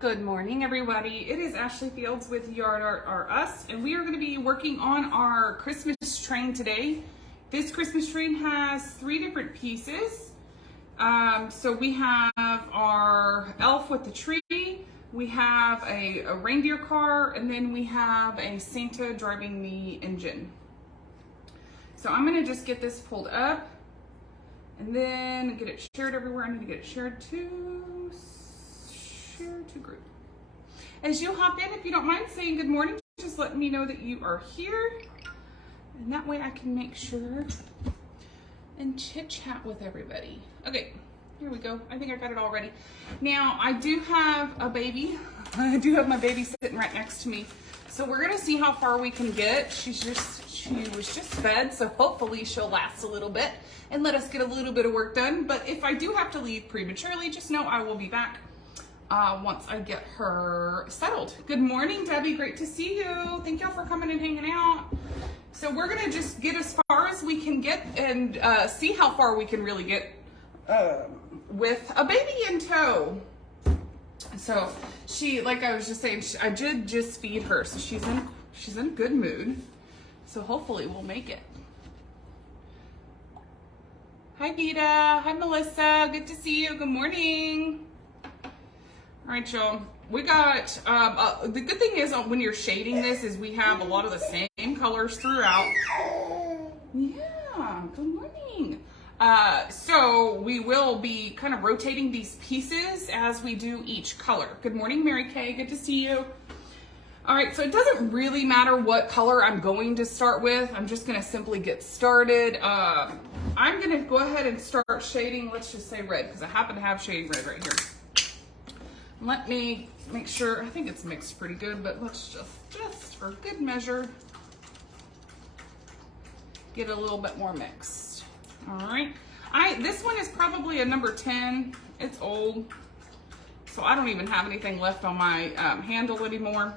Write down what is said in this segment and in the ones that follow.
Good morning, everybody. It is Ashley Fields with Yard Art R Us, and we are going to be working on our Christmas train today. This Christmas train has 3 different pieces. So we have our elf with the tree, we have a reindeer car, and then we have a Santa driving the engine. So I'm going to just get this pulled up and then get it shared everywhere. I need to get it shared to group. As you hop in, if you don't mind saying good morning, just let me know that you are here, and that way I can make sure and chit chat with everybody. Okay, here we go. I think I got it all ready. Now I do have a baby. I do have my baby sitting right next to me, so we're gonna see how far we can get. She was just fed, so hopefully she'll last a little bit and let us get a little bit of work done. But if I do have to leave prematurely, just know I will be back once I get her settled. Good morning, Debbie. Great to see you. Thank y'all for coming and hanging out. So we're gonna just get as far as we can get and see how far we can really get with a baby in tow. So she, like I was just saying, I did just feed her, so she's in a good mood. So hopefully we'll make it. Hi, Vita. Hi, Melissa. Good to see you. Good morning. All right, y'all. We got, the good thing is when you're shading this is we have a lot of the same colors throughout. Yeah, good morning. So we will be kind of rotating these pieces as we do each color. Good morning, Mary Kay. Good to see you. All right, so it doesn't really matter what color I'm going to start with. I'm just gonna simply get started. I'm gonna go ahead and start shading, let's just say red, because I happen to have shading red right here. Let me make sure, I think it's mixed pretty good, but let's just for good measure, get a little bit more mixed. All right, this one is probably a number 10. It's old, so I don't even have anything left on my handle anymore.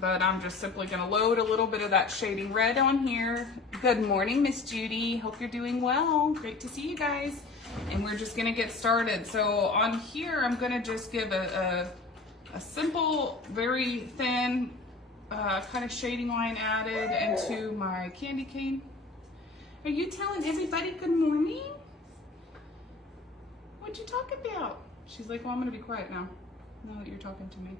But I'm just simply gonna load a little bit of that shading red on here. Good morning, Miss Judy. Hope you're doing well. Great to see you guys. And we're just gonna get started. So on here, I'm gonna just give a simple, very thin kind of shading line added into my candy cane. Are you telling everybody good morning? What'd you talk about? She's like, well, I'm gonna be quiet now that you're talking to me.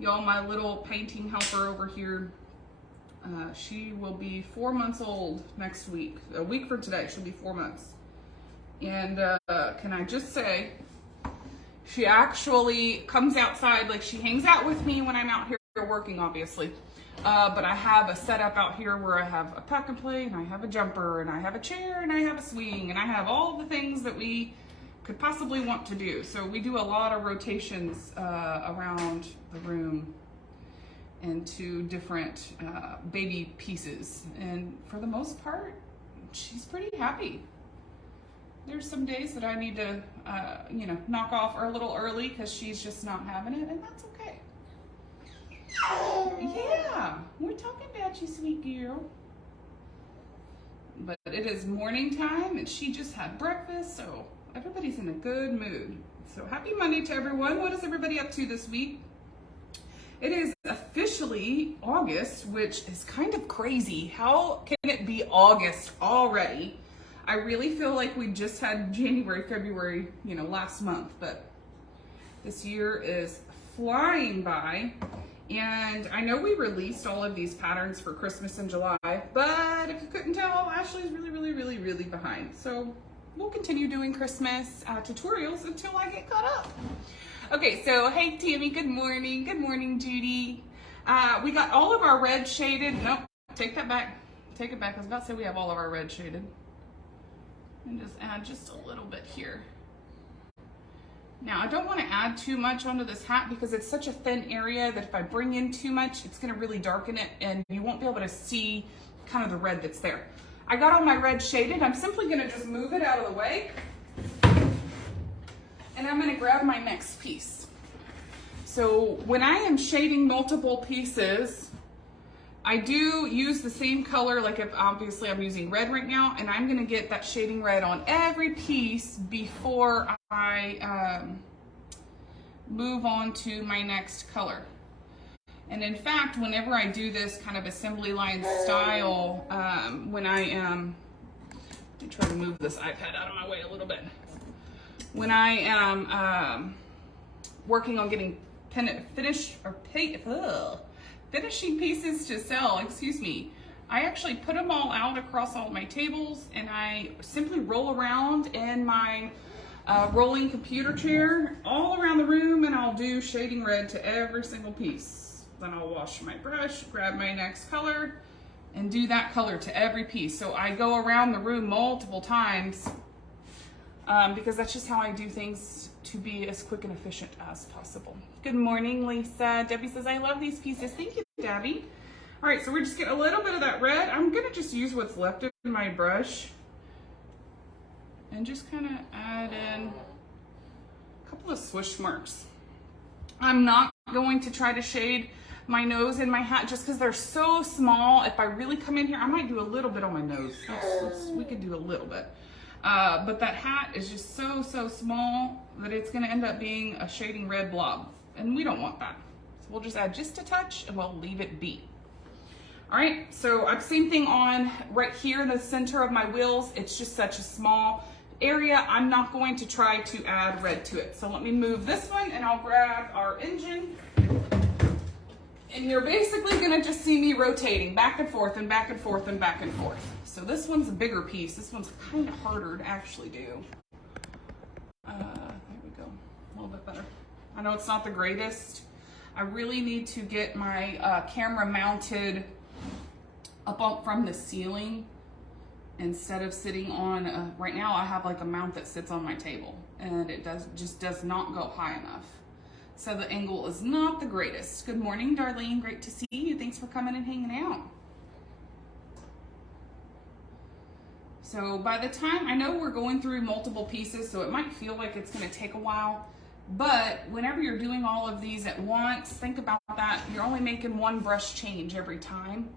Y'all, my little painting helper over here, she will be 4 months old next week. A week from today, she'll be 4 months. And can I just say, she actually comes outside, like she hangs out with me when I'm out here working, obviously. But I have a setup out here where I have a pack and play, and I have a jumper, and I have a chair, and I have a swing, and I have all the things that we could possibly want to do. So we do a lot of rotations around the room into different baby pieces. And for the most part, she's pretty happy. There's some days that I need to, knock off a little early because she's just not having it, and that's okay. Yeah, we're talking about you, sweet girl. But it is morning time, and she just had breakfast, so everybody's in a good mood. So happy Monday to everyone. What is everybody up to this week? It is officially August, which is kind of crazy. How can it be August already? I really feel like we just had January, February, last month, but this year is flying by. And I know we released all of these patterns for Christmas in July, but if you couldn't tell, Ashley's really behind. So we'll continue doing Christmas tutorials until I get caught up. Okay, so hey Tammy, good morning. Good morning, Judy. We got all of our red shaded. Nope, take that back. Take it back. I was about to say we have all of our red shaded. And just add just a little bit here. Now, I don't want to add too much onto this hat because it's such a thin area that if I bring in too much, it's going to really darken it and you won't be able to see kind of the red that's there. I got all my red shaded. I'm simply going to just move it out of the way. And I'm going to grab my next piece. So when I am shading multiple pieces, I do use the same color, like if obviously I'm using red right now, and I'm gonna get that shading red on every piece before I move on to my next color. And in fact, whenever I do this kind of assembly line style, when I am, let me try to move this iPad out of my way a little bit. When I am working on getting finishing pieces to sell, excuse me, I actually put them all out across all my tables, and I simply roll around in my rolling computer chair all around the room, and I'll do shading red to every single piece. Then I'll wash my brush, grab my next color, and do that color to every piece. So I go around the room multiple times because that's just how I do things to be as quick and efficient as possible. Good morning, Lisa. Debbie says, I love these pieces. Thank you, Debbie. All right, so we're just getting a little bit of that red. I'm gonna just use what's left in my brush and just kind of add in a couple of swoosh marks. I'm not going to try to shade my nose and my hat just because they're so small. If I really come in here, I might do a little bit on my nose. We could do a little bit. But that hat is just so small that it's gonna end up being a shading red blob. And we don't want that. So we'll just add just a touch and we'll leave it be. All right, so same thing on right here in the center of my wheels. It's just such a small area. I'm not going to try to add red to it. So let me move this one and I'll grab our engine. And you're basically gonna just see me rotating back and forth and back and forth and back and forth. So this one's a bigger piece. This one's kind of harder to actually do. There we go, a little bit better. I know it's not the greatest. I really need to get my camera mounted up from the ceiling instead of sitting on, right now I have like a mount that sits on my table and it just does not go high enough. So the angle is not the greatest. Good morning, Darlene. Great to see you. Thanks for coming and hanging out. So by the time, I know we're going through multiple pieces, so it might feel like it's going to take a while, but whenever you're doing all of these at once, think about that. You're only making one brush change every time.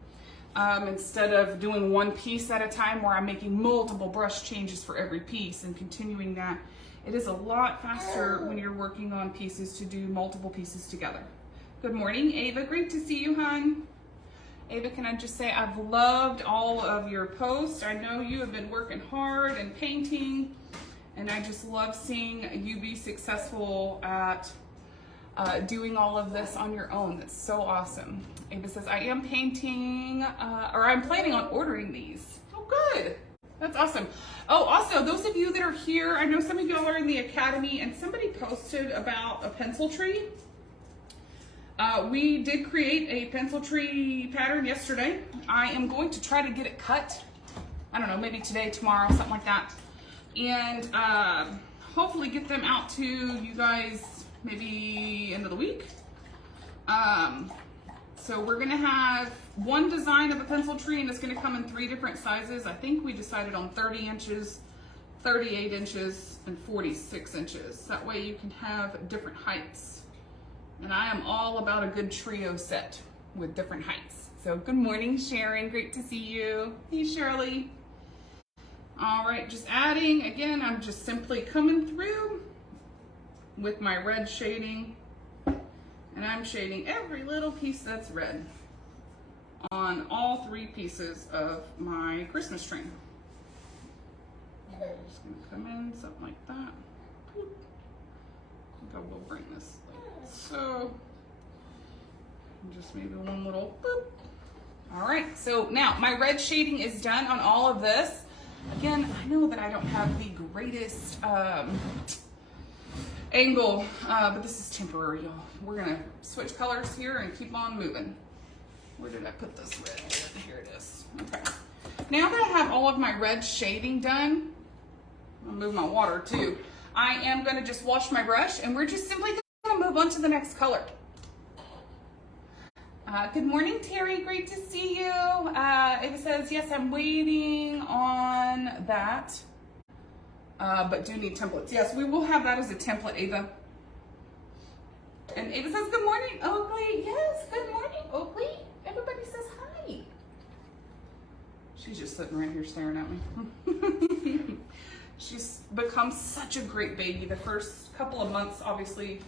Instead of doing one piece at a time where I'm making multiple brush changes for every piece and continuing that. It is a lot faster when you're working on pieces to do multiple pieces together. Good morning, Ava. Great to see you, hon. Ava, can I just say I've loved all of your posts. I know you have been working hard and painting, and I just love seeing you be successful at doing all of this on your own. That's so awesome. Ava says, I am painting, or I'm planning on ordering these. Oh, good. That's awesome. Oh, also, those of you that are here, I know some of y'all are in the academy, and somebody posted about a pencil tree. We did create a pencil tree pattern yesterday. I am going to try to get it cut. I don't know, maybe today, tomorrow, something like that. And hopefully get them out to you guys maybe end of the week. So we're gonna have one design of a pencil tree, and it's gonna come in 3 different sizes. I think we decided on 30 inches, 38 inches, and 46 inches. That way you can have different heights. And I am all about a good trio set with different heights. So good morning, Sharon, great to see you. Hey, Shirley. All right, just adding, again, I'm just simply coming through with my red shading. And I'm shading every little piece that's red on all 3 pieces of my Christmas tree. I'm just gonna come in, something like that. I think I will bring this like so. And just maybe one little boop. All right, so now my red shading is done on all of this. Again, I know that I don't have the greatest angle, but this is temporary, y'all. We're gonna switch colors here and keep on moving. Where did I put this red? Here it is. Okay. Now that I have all of my red shading done, I'll move my water too. I am gonna just wash my brush, and we're just simply gonna move on to the next color. Good morning, Terry. Great to see you. Ava says, yes, I'm waiting on that. But do need templates. Yes, we will have that as a template, Ava. And Ava says, good morning, Oakley. Yes, good morning, Oakley. Everybody says hi. She's just sitting right here staring at me. She's become such a great baby. The first couple of months, obviously,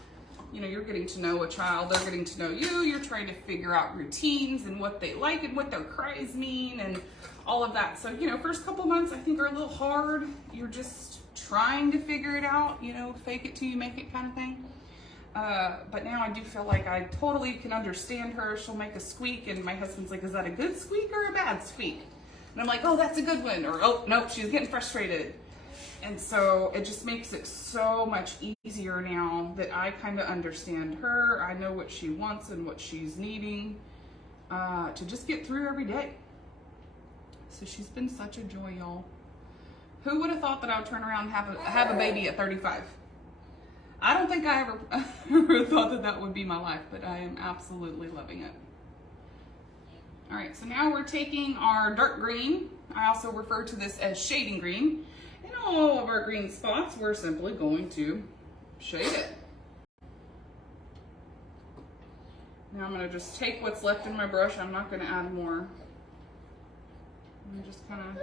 You know, you're getting to know a child, they're getting to know you, you're trying to figure out routines and what they like and what their cries mean and all of that. So, you know, first couple months I think are a little hard. You're just trying to figure it out, you know, fake it till you make it kind of thing. But now I do feel like I totally can understand her. She'll make a squeak and my husband's like, is that a good squeak or a bad squeak? And I'm like, oh, that's a good one. Or, oh, no, she's getting frustrated. And so it just makes it so much easier now that I kind of understand her. I know what she wants and what she's needing to just get through every day. So she's been such a joy, y'all. Who would have thought that I would turn around and have a baby at 35? I don't think I ever thought that that would be my life, but I am absolutely loving it. All right, so now we're taking our dark green. I also refer to this as shading green. And all of our green spots, we're simply going to shade it. Now I'm gonna just take what's left in my brush. I'm not gonna add more. I'm just kind of,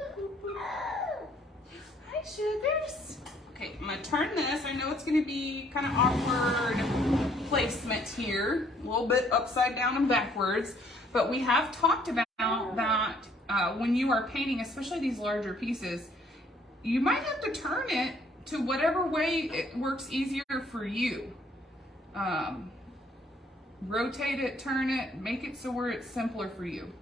hi sugars. Okay, I'm gonna turn this. I know it's gonna be kind of awkward placement here, a little bit upside down and backwards, but we have talked about that when you are painting, especially these larger pieces, you might have to turn it to whatever way it works easier for you. Rotate it, turn it, make it so where it's simpler for you.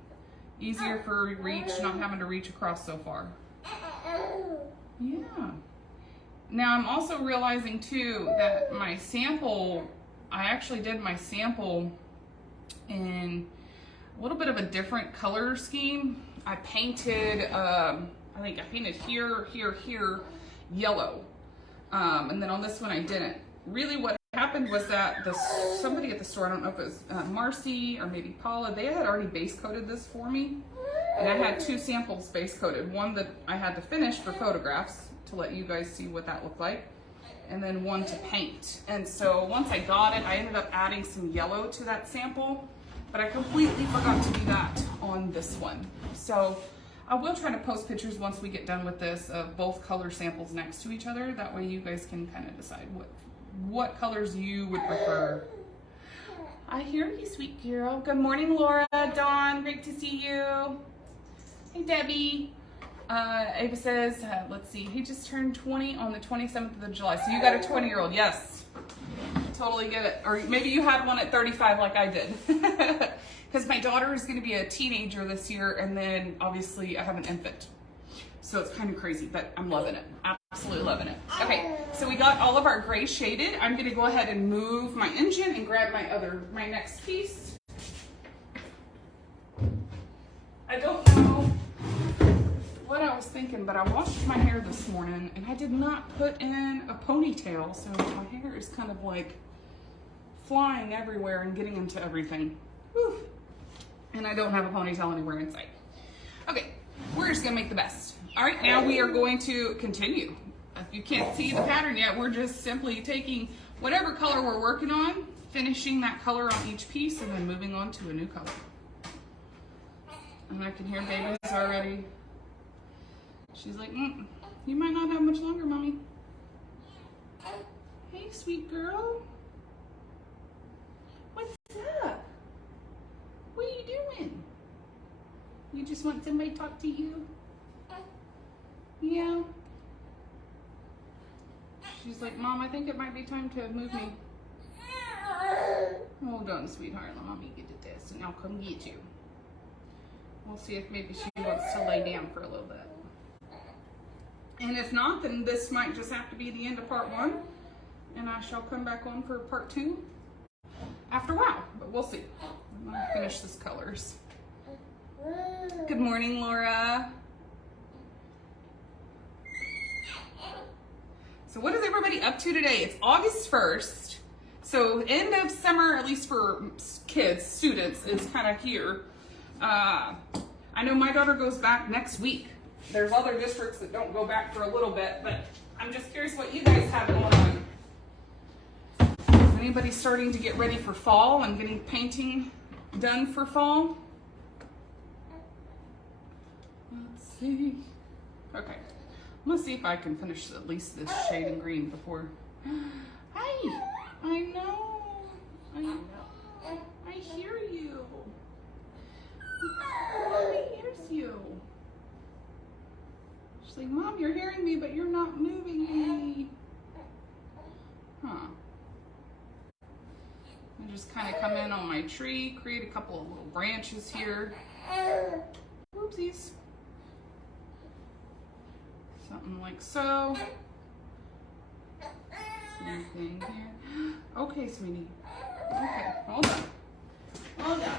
Easier for reach, not having to reach across so far. Yeah. Now I'm also realizing too that my sample, I actually did my sample in a little bit of a different color scheme. I painted, I think I painted here, yellow. And then on this one I didn't. Really what happened was that somebody at the store, I don't know if it was Marcy or maybe Paula, they had already base coated this for me. And I had two samples base coated. One that I had to finish for photographs to let you guys see what that looked like. And then one to paint. And so once I got it, I ended up adding some yellow to that sample, but I completely forgot to do that on this one. So I will try to post pictures once we get done with this of both color samples next to each other. That way you guys can kind of decide what colors you would prefer. I hear you, sweet girl. Good morning, Laura, Dawn, great to see you. Hey, Debbie. Ava says, let's see, he just turned 20 on the 27th of July. So you got a 20-year-old, yes. Totally get it. Or maybe you had one at 35 like I did. Because my daughter is going to be a teenager this year, and then obviously I have an infant. So it's kind of crazy, but I'm loving it. Absolutely loving it. Okay, so we got all of our gray shaded. I'm going to go ahead and move my engine and grab my next piece. I don't know what I was thinking, but I washed my hair this morning and I did not put in a ponytail, so my hair is kind of like flying everywhere and getting into everything. Whew. And I don't have a ponytail anywhere in sight. Okay, we're just gonna make the best. All right, now we are going to continue. If you can't see the pattern yet, we're just simply taking whatever color we're working on, finishing that color on each piece, and then moving on to a new color. And I can hear babies already. She's like, you might not have much longer, Mommy. Hey, sweet girl. What's up? What are you doing? You just want somebody to talk to you? Yeah. She's like, Mom, I think it might be time to move me. Hold on, sweetheart. Let Mommy get to this and I'll come get you. We'll see if maybe she wants to lay down for a little bit. And if not, then this might just have to be the end of part 1. And I shall come back on for part 2 after a while, but we'll see. I'm gonna finish this colors. Good morning, Laura. So what is everybody up to today? It's August 1st. So end of summer, at least for kids, students, is kind of here. I know my daughter goes back next week. There's other districts that don't go back for a little bit, but I'm just curious what you guys have going on. Is anybody starting to get ready for fall and getting painting done for fall? Let's see. Okay. I'm gonna see if I can finish at least this shade in green before. Hi, I know. just kind of come in on my tree, create a couple of little branches here. Whoopsies. Something like so. Same thing here. Okay, sweetie. Okay, hold on. Hold on.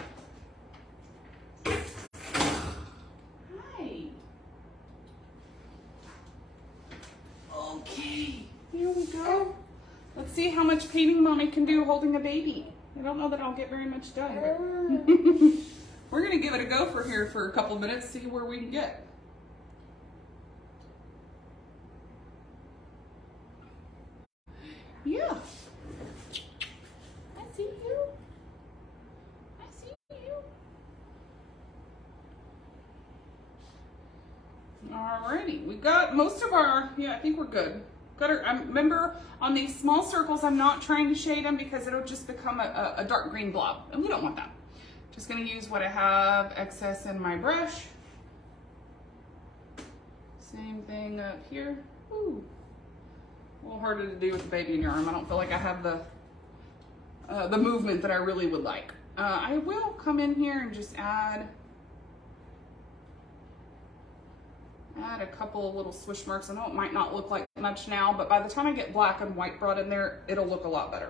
Hi. Okay, here we go. Let's see how much painting mommy can do holding a baby. I don't know that I'll get very much done, but we're gonna give it a go for here for a couple minutes, see where we can get. Yeah. I see you. I see you. Alrighty, we got most of our, yeah, I think we're good. Got our, remember, on these small circles, I'm not trying to shade them because it'll just become a dark green blob, and we don't want that. Just gonna use what I have excess in my brush. Same thing up here. Ooh. A little harder to do with the baby in your arm. I don't feel like I have the movement that I really would like. I will come in here and just add a couple of little swish marks. I know it might not look like much now, but by the time I get black and white brought in there, it'll look a lot better.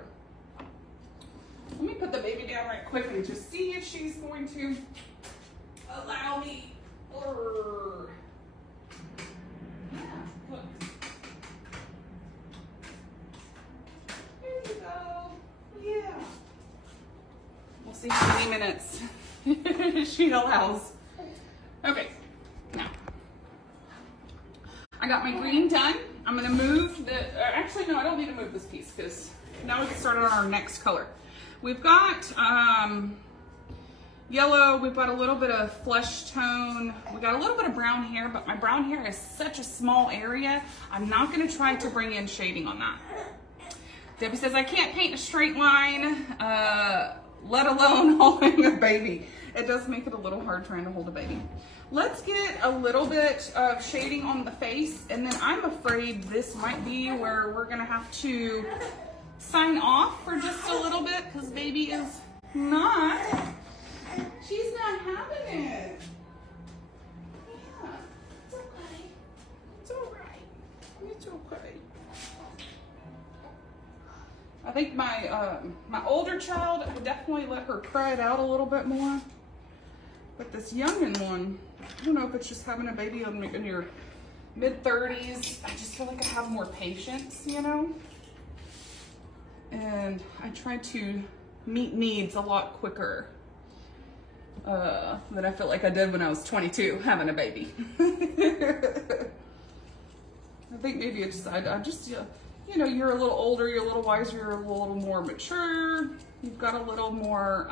Let me put the baby down right quick and just see if she's going to allow me. Yeah, look. There you go. Yeah. We'll see how many minutes she allows. Okay. Now, I got my green done. I'm gonna move actually no, I don't need to move this piece because now we can start on our next color. We've got yellow, we've got a little bit of flesh tone, we got a little bit of brown hair, but my brown hair is such a small area, I'm not gonna try to bring in shading on that. Debbie says I can't paint a straight line, let alone holding a baby. It does make it a little hard trying to hold a baby. Let's get a little bit of shading on the face, and then I'm afraid this might be where we're gonna have to sign off for just a little bit because baby is not, she's not having it. Yeah, it's okay. It's all right. It's okay. I think my my older child, I definitely let her cry it out a little bit more. But this youngin' one, I don't know if it's just having a baby in your mid-30s. I just feel like I have more patience, you know? And I try to meet needs a lot quicker than I feel like I did when I was 22 having a baby. I think maybe it's, I just, you know, you're a little older, you're a little wiser, you're a little more mature, you've got a little more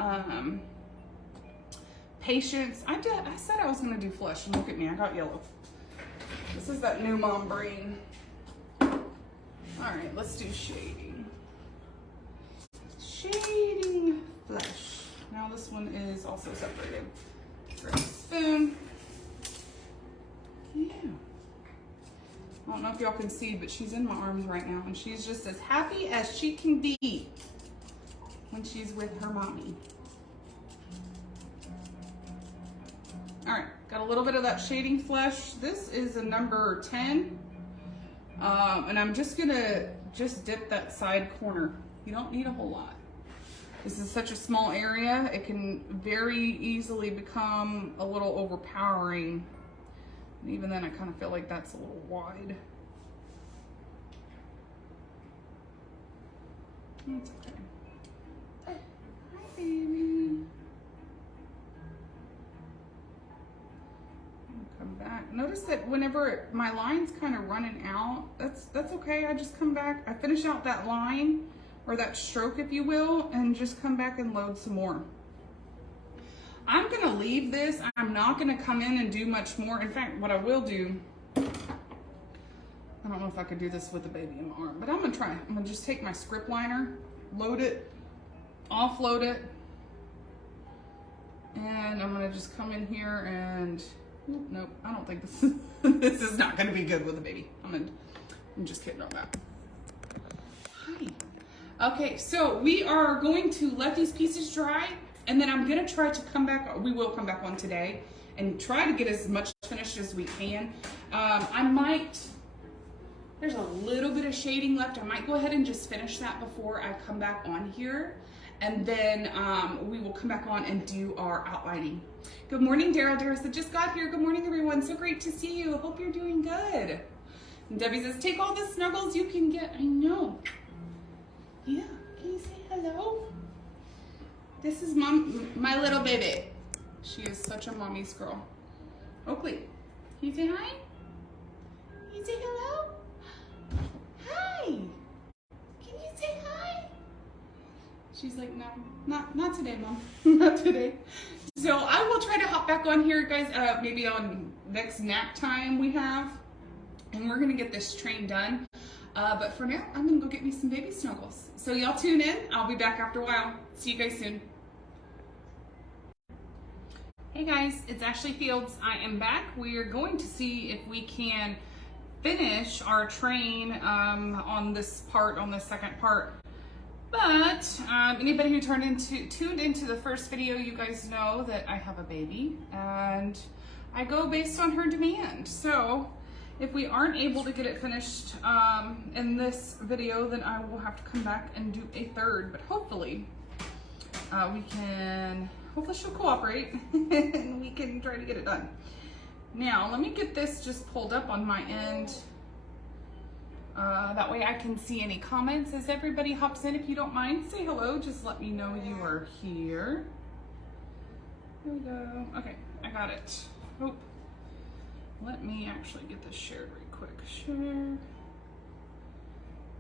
patience. I said I was gonna do flesh, and look at me, I got yellow. This is that new mom brain. All right, let's do shading. Shading flesh. Now this one is also separated. Grab a spoon. Yeah. I don't know if y'all can see, but she's in my arms right now, and she's just as happy as she can be when she's with her mommy. All right, got a little bit of that shading flesh. This is a number 10, and I'm just gonna dip that side corner. You don't need a whole lot. This is such a small area, it can very easily become a little overpowering. And even then, I kind of feel like that's a little wide. That's okay. Hi, baby. Come back. Notice that whenever my line's kind of running out, that's okay. I just come back. I finish out that line, or that stroke, if you will, and just come back and load some more. I'm gonna leave this. I'm not gonna come in and do much more. In fact, what I will do, I don't know if I could do this with the baby in my arm, but I'm gonna try. I'm gonna just take my script liner, load it, offload it, and I'm gonna just come in here and, nope, I don't think this is, this is not gonna be good with the baby. I'm just kidding on that. Hi. Okay, so we are going to let these pieces dry, and then I'm gonna try to come back, we will come back on today and try to get as much finished as we can. There's a little bit of shading left. I might go ahead and just finish that before I come back on here. And then we will come back on and do our outlining. Good morning, Daryl. Daryl said, just got here. Good morning, everyone. So great to see you. Hope you're doing good. And Debbie says, take all the snuggles you can get. I know. Yeah, can you say hello? This is my little baby. She is such a mommy's girl. Oakley, can you say hi? Can you say hello? Hi. Can you say hi? She's like, no, not today, Mom. Not today. So I will try to hop back on here, guys, maybe on next nap time we have. And we're gonna get this train done. But for now, I'm gonna go get me some baby snuggles. So y'all tune in. I'll be back after a while. See you guys soon. Hey guys, it's Ashley Fields. I am back. We are going to see if we can finish our train on this second part. But anybody who tuned into the first video, you guys know that I have a baby and I go based on her demand. So if we aren't able to get it finished in this video, then I will have to come back and do a third. But hopefully hopefully she'll cooperate and we can try to get it done. Now, let me get this just pulled up on my end. That way I can see any comments as everybody hops in. If you don't mind, say hello. Just let me know you are here. Here we go. Okay, I got it. Oh, let me actually get this shared right quick.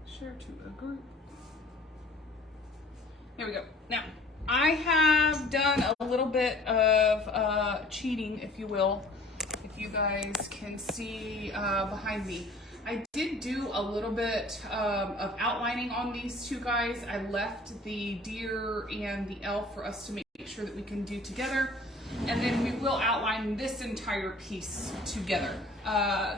Share to a group. There we go. Now, I have done a little bit of cheating, if you will, if you guys can see behind me. I did do a little bit of outlining on these two guys. I left the deer and the elf for us to make sure that we can do together. And then we will outline this entire piece together.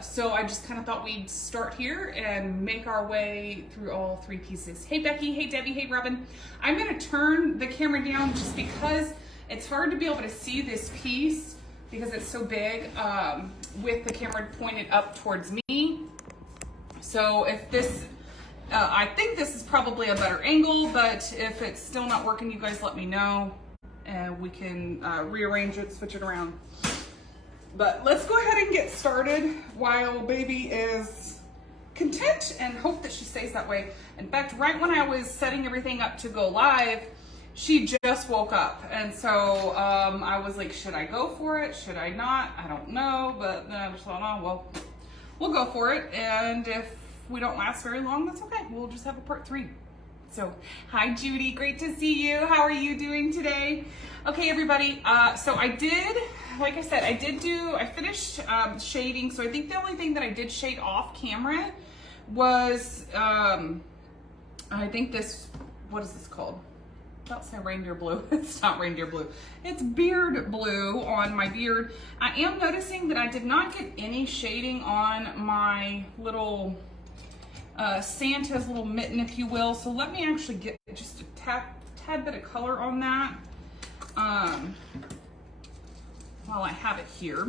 So I just kind of thought we'd start here and make our way through all three pieces. Hey Becky, hey Debbie, hey Robin. I'm gonna turn the camera down just because it's hard to be able to see this piece because it's so big with the camera pointed up towards me. So if this, I think this is probably a better angle, but if it's still not working, you guys let me know and we can rearrange it, switch it around. But let's go ahead and get started while baby is content and hope that she stays that way. In fact, right when I was setting everything up to go live, she just woke up. And so I was like, should I go for it? Should I not? I don't know, but then I just thought, oh, well, we'll go for it. And if we don't last very long, that's okay. We'll just have a part 3. So, hi Judy, great to see you. How are you doing today? Okay, everybody, so I did, like I said, I finished shading. So I think the only thing that I did shade off camera was, I think this, what is this called? That's a reindeer blue. It's not reindeer blue. It's beard blue on my beard. I am noticing that I did not get any shading on my little Santa's little mitten, if you will. So let me actually get just a tad bit of color on that while I have it here.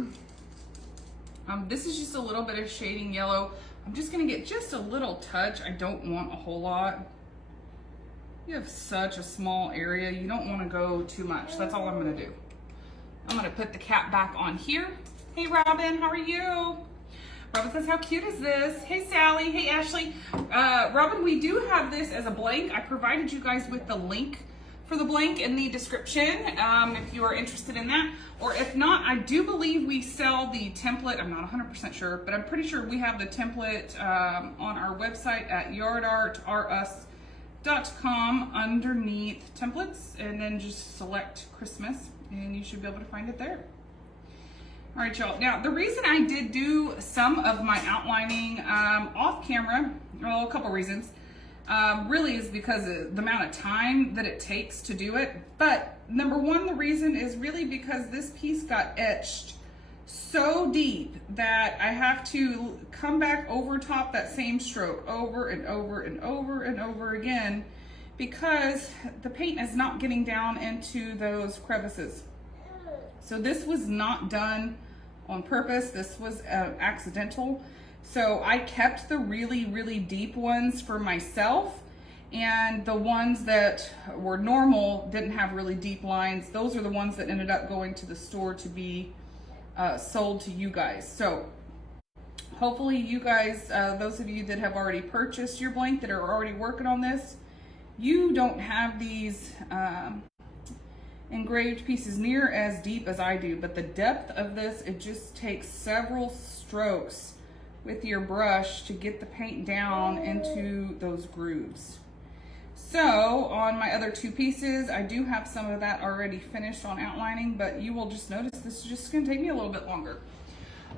This is just a little bit of shading yellow. I'm just gonna get just a little touch. I don't want a whole lot. You have such a small area, you don't want to go too much. That's all I'm gonna do. I'm gonna put the cap back on here. Hey Robin, how are you? Robin says, how cute is this? Hey Sally, hey Ashley. Robin, we do have this as a blank. I provided you guys with the link for the blank in the description if you are interested in that. Or if not, I do believe we sell the template. I'm not 100% sure, but I'm pretty sure we have the template on our website at yardartrus.com underneath templates, and then just select Christmas and you should be able to find it there. All right, y'all. Now, the reason I did do some of my outlining off camera, well, a couple reasons, really is because of the amount of time that it takes to do it. But number one, the reason is really because this piece got etched so deep that I have to come back over top that same stroke over and over and over and over again because the paint is not getting down into those crevices. So this was not done on purpose. This was accidental. So I kept the really, really deep ones for myself, and the ones that were normal, didn't have really deep lines. Those are the ones that ended up going to the store to be sold to you guys. So hopefully you guys, those of you that have already purchased your blank, that are already working on this, you don't have these engraved pieces near as deep as I do, but the depth of this, it just takes several strokes with your brush to get the paint down into those grooves. So on my other two pieces, I do have some of that already finished on outlining, but you will just notice this is just gonna take me a little bit longer.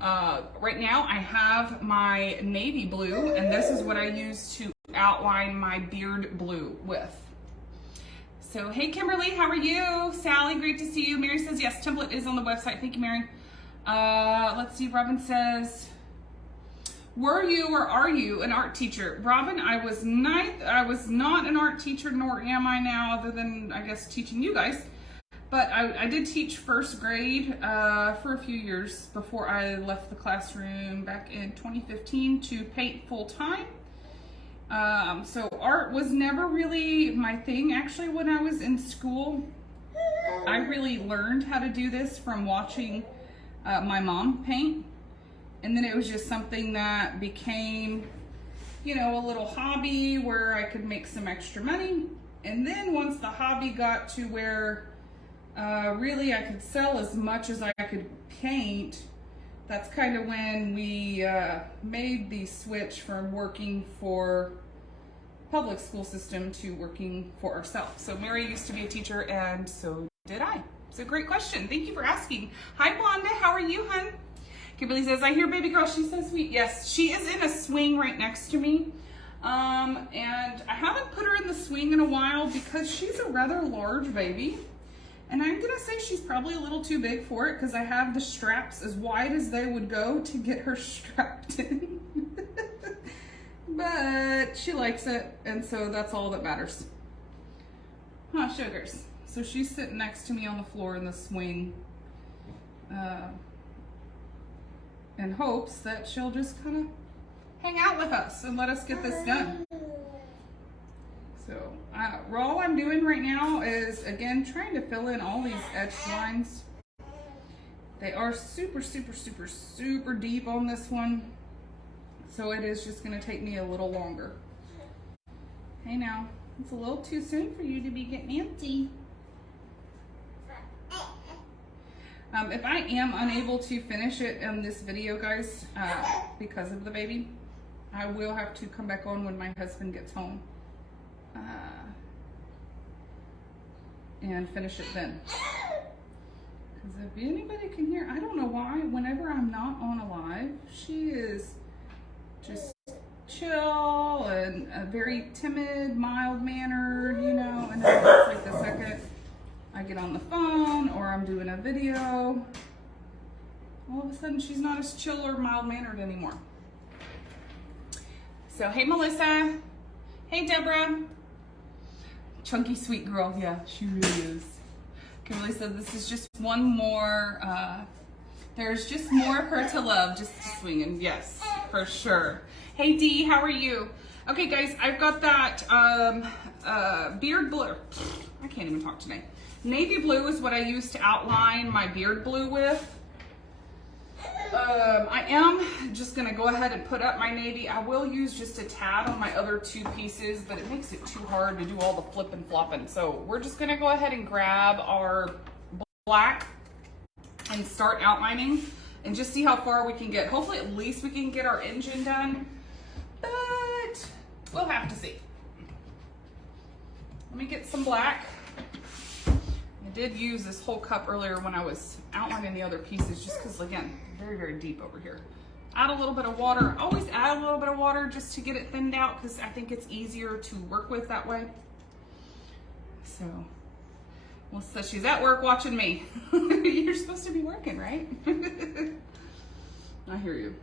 Right now I have my navy blue, and this is what I use to outline my beard blue with. So, hey Kimberly, how are you? Sally, great to see you. Mary says, yes, template is on the website. Thank you, Mary. Let's see, Robin says, were you or are you an art teacher? Robin, I was not an art teacher, nor am I now, other than, I guess, teaching you guys. But I did teach first grade for a few years before I left the classroom back in 2015 to paint full time. So art was never really my thing. Actually, when I was in school, I really learned how to do this from watching my mom paint. And then it was just something that became, you know, a little hobby where I could make some extra money. And then once the hobby got to where really I could sell as much as I could paint, that's kind of when we made the switch from working for public school system to working for ourselves. So Mary used to be a teacher, and so did I. So great question. Thank you for asking. Hi, Blonda. How are you, hun? Kimberly says, I hear baby girl, she's so sweet. Yes, she is in a swing right next to me. And I haven't put her in the swing in a while because she's a rather large baby. And I'm gonna say she's probably a little too big for it because I have the straps as wide as they would go to get her strapped in. But she likes it, and so that's all that matters. Huh, sugars. So she's sitting next to me on the floor in the swing in hopes that she'll just kind of hang out with us and let us get this done. So all I'm doing right now is, again, trying to fill in all these edge lines. They are super, super, super, super deep on this one. So it is just gonna take me a little longer. Hey now, it's a little too soon for you to be getting antsy. If I am unable to finish it in this video, guys, because of the baby, I will have to come back on when my husband gets home and finish it then. Because if anybody can hear, I don't know why, whenever I'm not on a live, she is just chill and very timid, mild-mannered, you know, and then it's like the second I get on the phone or I'm doing a video, all of a sudden she's not as chill or mild-mannered anymore. So, hey Melissa. Hey Deborah. Chunky sweet girl, yeah, she really is. Kimberly said this is just one more, there's just more of her to love, just swinging. Yes, for sure. Hey Dee, how are you? Okay guys, I've got that beard blue. I can't even talk today. Navy blue is what I use to outline my beard blue with. I am just gonna go ahead and put up my navy. I will use just a tad on my other two pieces, but it makes it too hard to do all the flipping flopping. So we're just gonna go ahead and grab our black and start outlining and just see how far we can get. Hopefully at least we can get our engine done, but we'll have to see. Let me get some black. I did use this whole cup earlier when I was outlining the other pieces, just because, again, very, very deep over here. Add a little bit of water. Always add a little bit of water just to get it thinned out, because I think it's easier to work with that way. So, well, so she's at work watching me. You're supposed to be working, right? I hear you.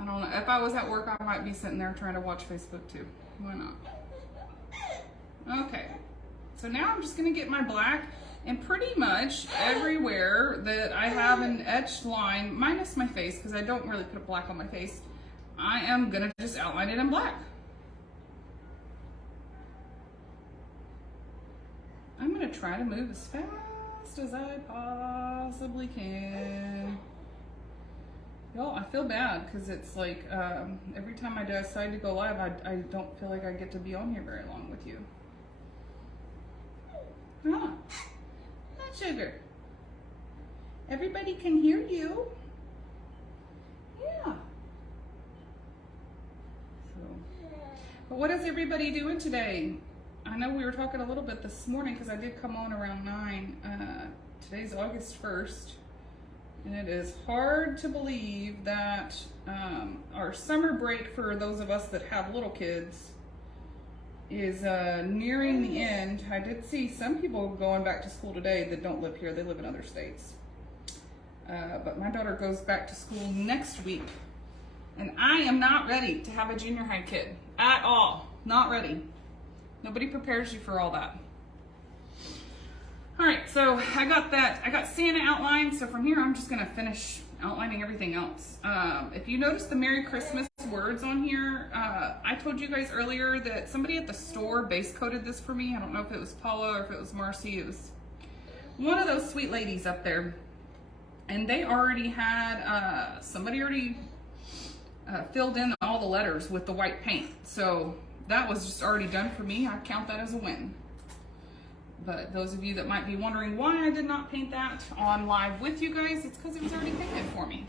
I don't know. If I was at work, I might be sitting there trying to watch Facebook too. Why not? Okay, so now I'm just gonna get my black, and pretty much everywhere that I have an etched line, minus my face, because I don't really put black on my face, I am gonna just outline it in black. I'm gonna try to move as fast as I possibly can. Y'all, I feel bad because it's like every time I decide to go live, I don't feel like I get to be on here very long with you. Huh? Not sugar. Everybody can hear you. Yeah. So, but what is everybody doing today? I know we were talking a little bit this morning because I did come on around 9. Today's August 1st. And it is hard to believe that our summer break for those of us that have little kids is nearing the end. I did see some people going back to school today that don't live here. They live in other states. But my daughter goes back to school next week. And I am not ready to have a junior high kid at all. Not ready. Nobody prepares you for all that. All right, so I got Santa outlined. So from here, I'm just gonna finish outlining everything else. If you notice the Merry Christmas words on here, I told you guys earlier that somebody at the store base coated this for me. I don't know if it was Paula or if it was Marcy. It was one of those sweet ladies up there. And they already had, somebody already filled in all the letters with the white paint. So that was just already done for me. I count that as a win. But those of you that might be wondering why I did not paint that on live with you guys, it's because it was already painted for me.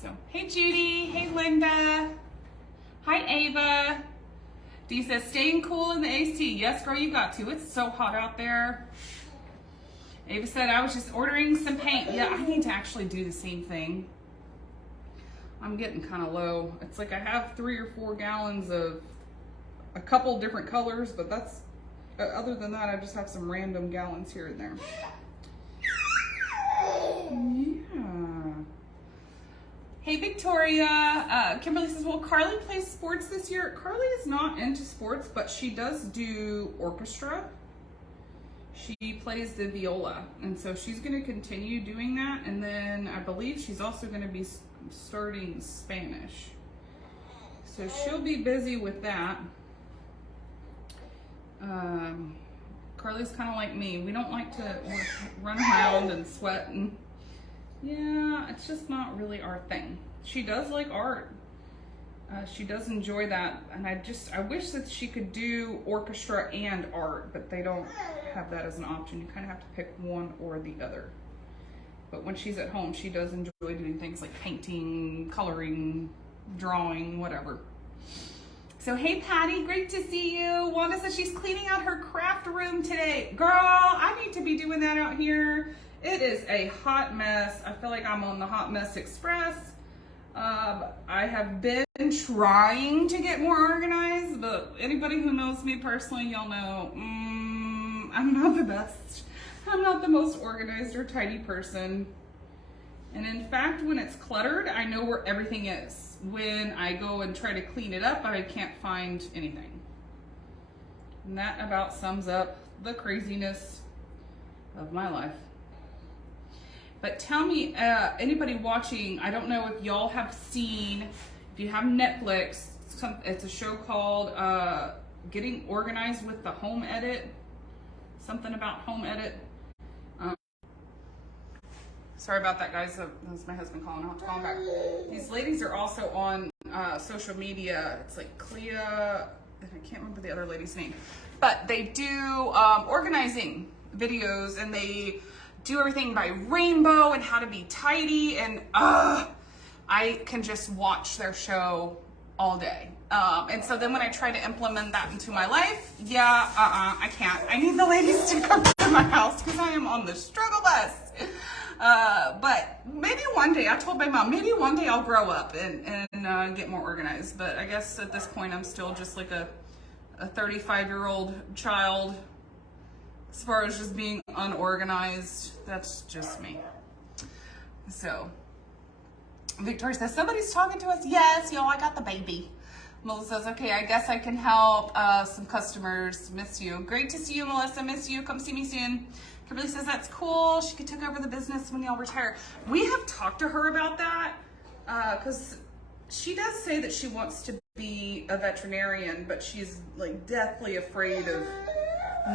So, hey Judy, hey Linda, hi Ava. Dee says, staying cool in the AC. Yes, girl, you got to. It's so hot out there. Ava said, I was just ordering some paint. Yeah, I need to actually do the same thing. I'm getting kind of low. It's like I have 3 or 4 gallons of a couple different colors, but that's, other than that, I just have some random gallons here and there. Yeah. Hey, Victoria. Kimberly says, well, Carly plays sports this year. Carly is not into sports, but she does do orchestra. She plays the viola, and so she's going to continue doing that. And then I believe she's also going to be starting Spanish. So she'll be busy with that. Carly's kind of like me. We don't like to run around and sweat, and yeah, it's just not really our thing. She does like art. She does enjoy that, and I wish that she could do orchestra and art, but they don't have that as an option. You kind of have to pick one or the other. But when she's at home, she does enjoy doing things like painting, coloring, drawing, whatever. So, hey, Patty, great to see you. Wanda says she's cleaning out her craft room today. Girl, I need to be doing that out here. It is a hot mess. I feel like I'm on the Hot Mess Express. I have been trying to get more organized, but anybody who knows me personally, y'all know I'm not the best. I'm not the most organized or tidy person. And in fact, when it's cluttered, I know where everything is. When I go and try to clean it up, I can't find anything. And that about sums up the craziness of my life. But tell me, anybody watching, I don't know if y'all have seen, if you have Netflix, it's a show called Getting Organized with the Home Edit. Something about home edit. Sorry about that, guys. That was my husband calling. I'll have to call him back. These ladies are also on social media. It's like Clea, and I can't remember the other lady's name. But they do organizing videos, and they do everything by rainbow and how to be tidy. And I can just watch their show all day. And so then when I try to implement that into my life, I can't. I need the ladies to come to my house because I am on the struggle bus. But maybe one day, I told my mom, maybe one day I'll grow up and get more organized. But I guess at this point, I'm still just like a 35-year-old child as far as just being unorganized. That's just me. So Victoria says, somebody's talking to us. Yes, y'all, I got the baby. Melissa says, okay, I guess I can help some customers. Miss you. Great to see you, Melissa. Miss you. Come see me soon. Kimberly says, that's cool. She could take over the business when y'all retire. We have talked to her about that because she does say that she wants to be a veterinarian, but she's like deathly afraid of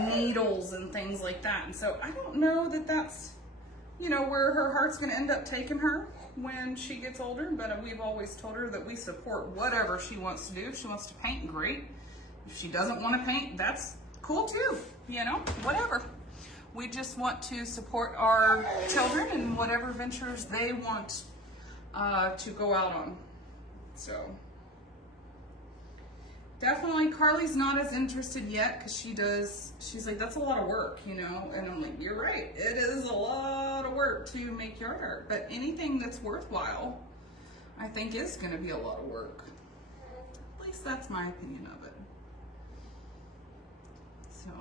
needles and things like that. And so I don't know that that's, you know, where her heart's going to end up taking her when she gets older, but we've always told her that we support whatever she wants to do. If she wants to paint, great. If she doesn't want to paint, that's cool too, you know, whatever. We just want to support our children and whatever ventures they want to go out on. So definitely Carly's not as interested yet because she's like, that's a lot of work, you know? And I'm like, you're right. It is a lot of work to make yard art, but anything that's worthwhile, I think is going to be a lot of work. At least that's my opinion of it. So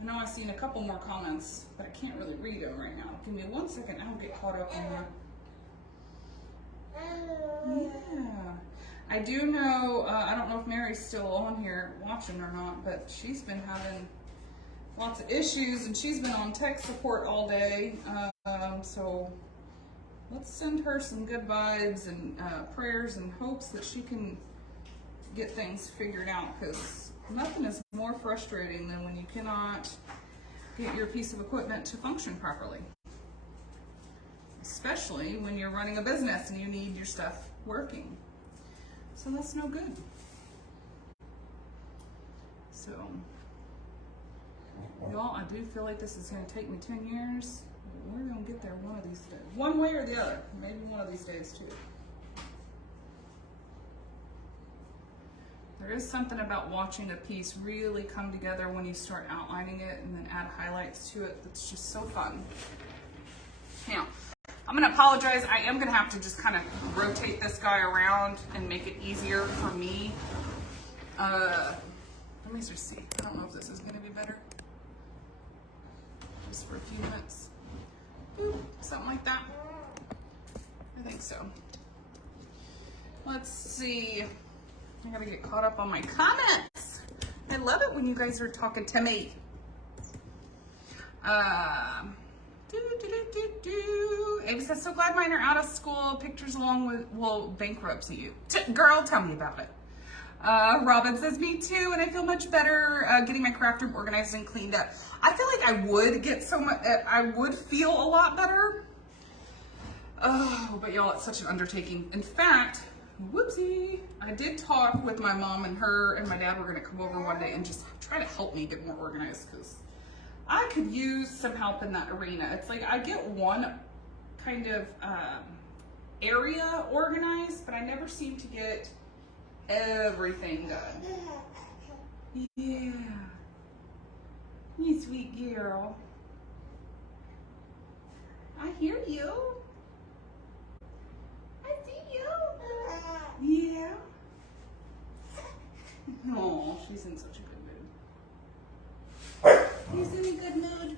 I know I've seen a couple more comments, but I can't really read them right now. Give me 1 second. I'll get caught up in that. Yeah. I do know, I don't know if Mary's still on here watching or not, but she's been having lots of issues and she's been on tech support all day. So let's send her some good vibes and prayers and hopes that she can get things figured out, because nothing is more frustrating than when you cannot get your piece of equipment to function properly. Especially when you're running a business and you need your stuff working. So that's no good. So, y'all, I do feel like this is going to take me 10 years. We're going to get there one of these days. One way or the other. Maybe one of these days too. There is something about watching a piece really come together when you start outlining it and then add highlights to it. That's just so fun. Now, I'm going to apologize. I am going to have to just kind of rotate this guy around and make it easier for me. Let me just see. I don't know if this is going to be better. Just for a few minutes. Boop, something like that. I think so. Let's see. I got to get caught up on my comments. I love it when you guys are talking to me. Amy says, so glad mine are out of school. Pictures along with, well, bankruptcy you. Girl, tell me about it. Robin says, me too, and I feel much better getting my craft room organized and cleaned up. I feel like I would get so much, I would feel a lot better. Oh, but y'all, it's such an undertaking. In fact, whoopsie, I did talk with my mom, and her and my dad were going to come over one day and just try to help me get more organized, because I could use some help in that arena. It's like I get one kind of area organized, but I never seem to get everything done. Yeah. You sweet girl. I hear you. I see you. Yeah. Oh, she's in such a good mood. He's in a good mood.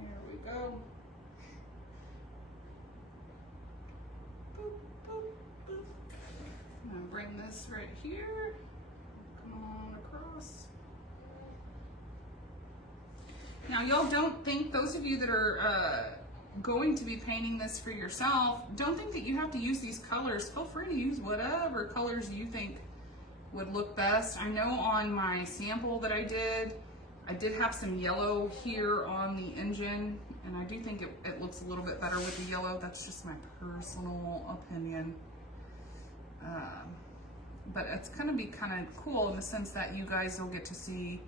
There we go. Boop, boop, boop. I'm gonna bring this right here. Come on across. Now, y'all don't think, those of you that are going to be painting this for yourself, don't think that you have to use these colors. Feel free to use whatever colors you think would look best. I know on my sample that I did have some yellow here on the engine, and I do think it looks a little bit better with the yellow. That's just my personal opinion. But it's going to be kind of cool in the sense that you guys will get to see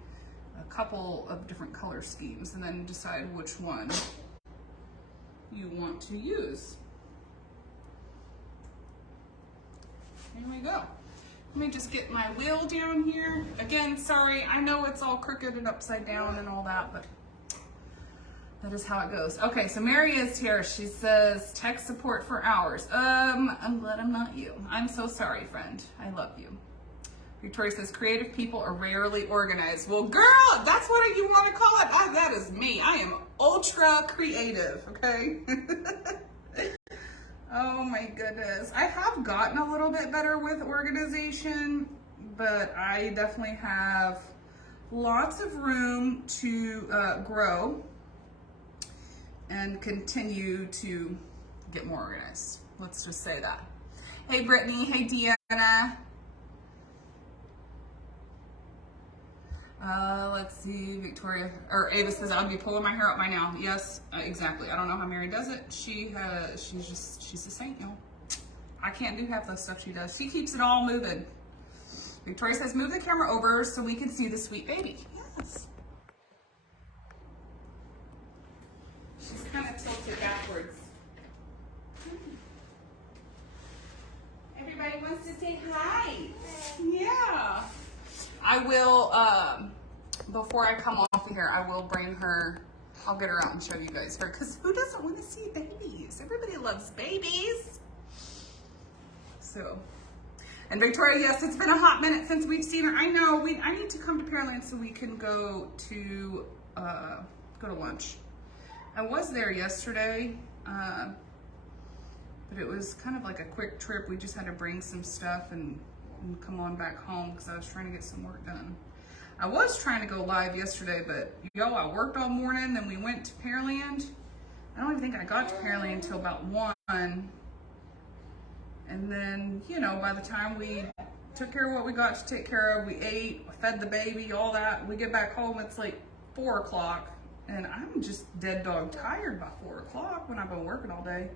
a couple of different color schemes and then decide which one you want to use. Here we go. Let me just get my wheel down here. Again, sorry, I know it's all crooked and upside down and all that, but that is how it goes. Okay, so Mary is here. She says, tech support for hours. I'm glad I'm not you. I'm so sorry, friend. I love you. Victoria says, creative people are rarely organized. Well, girl, that's what you want to call it. That is me. I am ultra creative, okay? Oh my goodness. I have gotten a little bit better with organization, but I definitely have lots of room to grow and continue to get more organized. Let's just say that. Hey, Brittany. Hey, Deanna. Let's see, Victoria, or Ava says, I'll be pulling my hair out by now. Yes, exactly. I don't know how Mary does it. She's a saint, y'all. I can't do half the stuff she does. She keeps it all moving. Victoria says, move the camera over so we can see the sweet baby. Yes. She's kind of tilted backwards. Everybody wants to say hi. Yeah. I will, before I come off of here, I will bring her, I'll get her out and show you guys her, because who doesn't want to see babies? Everybody loves babies. So, and Victoria, yes, it's been a hot minute since we've seen her. I know, I need to come to Pearland so we can go to lunch. I was there yesterday, but it was kind of like a quick trip. We just had to bring some stuff and come on back home because I was trying to get some work done. I was trying to go live yesterday, but yo, I worked all morning, then we went to Pearland. I don't even think I got to Pearland until about 1. And then, you know, by the time we took care of what we got to take care of, we ate, fed the baby, all that. We get back home, it's like 4 o'clock. And I'm just dead dog tired by 4 o'clock when I've been working all day.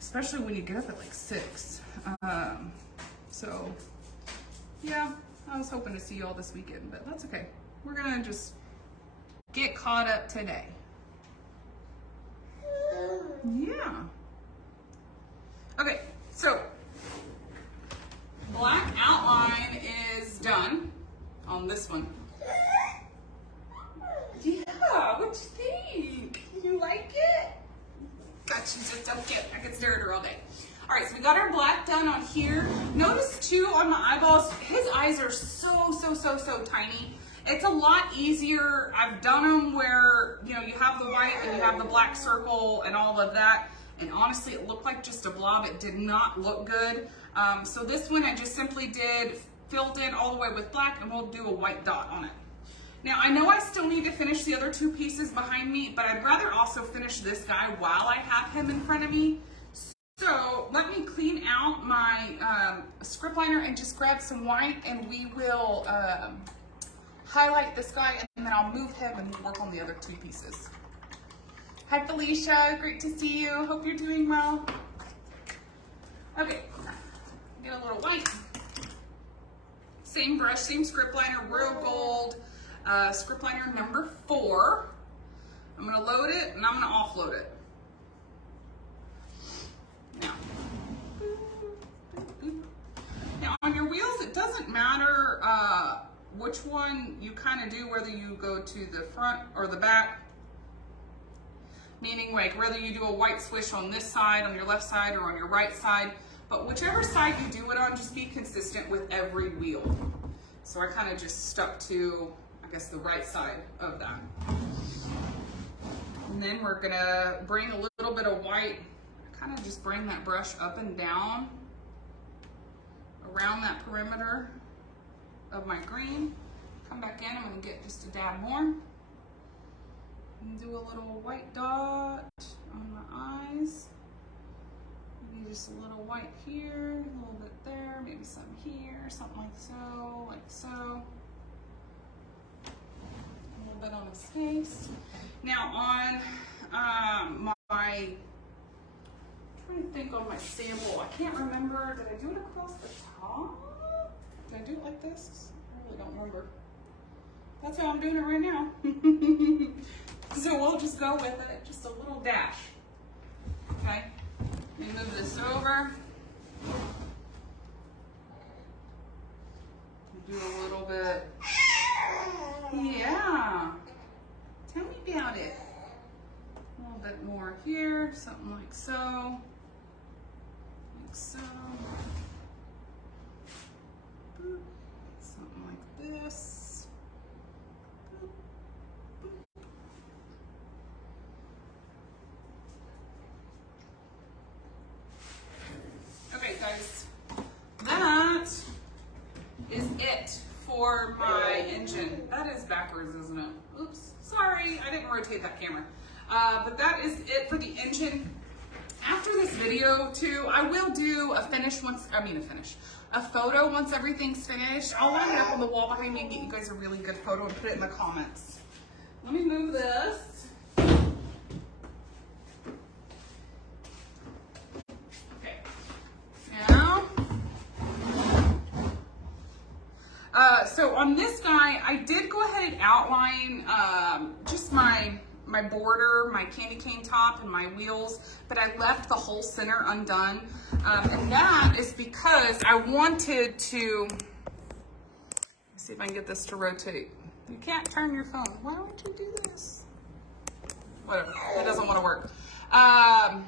Especially when you get up at like 6. So, yeah, I was hoping to see you all this weekend, but that's okay. We're gonna just get caught up today. Yeah. Okay, so black outline is done on this one. Yeah, what you think? You like it? God, she's just so cute. I could stare at her all day. All right, so we got our black done on here. Notice too on my eyeballs, his eyes are so tiny. It's a lot easier. I've done them where, you know, you have the white and you have the black circle and all of that. And honestly, it looked like just a blob. It did not look good. So this one I just simply filled in all the way with black, and we'll do a white dot on it. Now, I know I still need to finish the other 2 pieces behind me, but I'd rather also finish this guy while I have him in front of me. So let me clean out my script liner and just grab some white, and we will highlight this guy, and then I'll move him and work on the other 2 pieces. Hi Felicia, great to see you. Hope you're doing well. Okay, get a little white. Same brush, same script liner, Royal Gold, script liner number 4. I'm gonna load it and I'm gonna offload it. Now on your wheels, it doesn't matter which one you kind of do, whether you go to the front or the back. Meaning like whether you do a white swish on this side, on your left side, or on your right side. But whichever side you do it on, just be consistent with every wheel. So I kind of just stuck to, I guess, the right side of that. And then we're gonna bring a little bit of white, kind of just bring that brush up and down around that perimeter of my green. Come back in, I'm gonna get just a dab more. And do a little white dot on my eyes. Maybe just a little white here, a little bit there, maybe some here, something like so, like so. A little bit on his face. Now on my, I'm trying to think on my sample, I can't remember, did I do it across the top? Did I do it like this? I really don't remember. That's how I'm doing it right now. So we'll just go with it, just a little dash. Okay, let me move this over. Do a little bit. Yeah. Tell me about it. A little bit more here, something like so. Like so. Something like this. Okay, guys, that is it for my engine. That is backwards, isn't it? Oops, sorry, I didn't rotate that camera. But that is it for the engine. After this video too, I will do a photo once everything's finished. I'll line it up on the wall behind me and get you guys a really good photo and put it in the comments. Let me move this. Okay, now, so on this guy, I did go ahead and outline just my border, my candy cane top, and my wheels, but I left the whole center undone. And that is because I wanted to, let's see if I can get this to rotate. You can't turn your phone. Why would you do this? Whatever, it doesn't want to work. I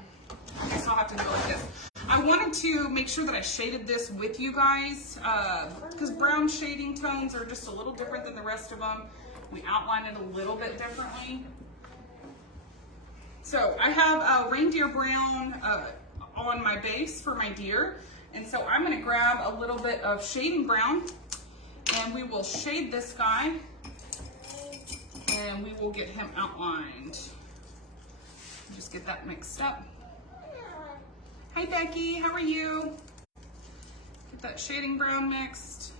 guess I'll have to do it like this. I wanted to make sure that I shaded this with you guys, because brown shading tones are just a little different than the rest of them. We outline it a little bit differently. So I have a reindeer brown on my base for my deer. And so I'm gonna grab a little bit of shading brown and we will shade this guy and we will get him outlined. Just get that mixed up. Hi Becky, how are you? Get that shading brown mixed.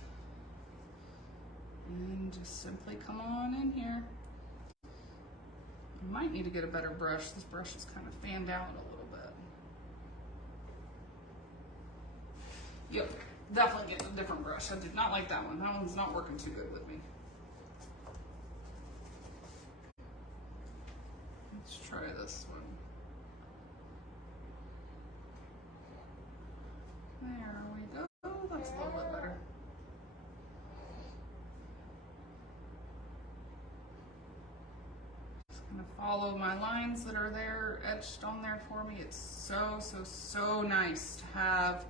And just simply come on in here. I might need to get a better brush. This brush is kind of fanned out a little bit. Yep, definitely getting a different brush. I did not like that one. That one's not working too good with me. Let's try this one. There we go. That's a little bit better. Gonna follow my lines that are there etched on there for me. It's so nice to have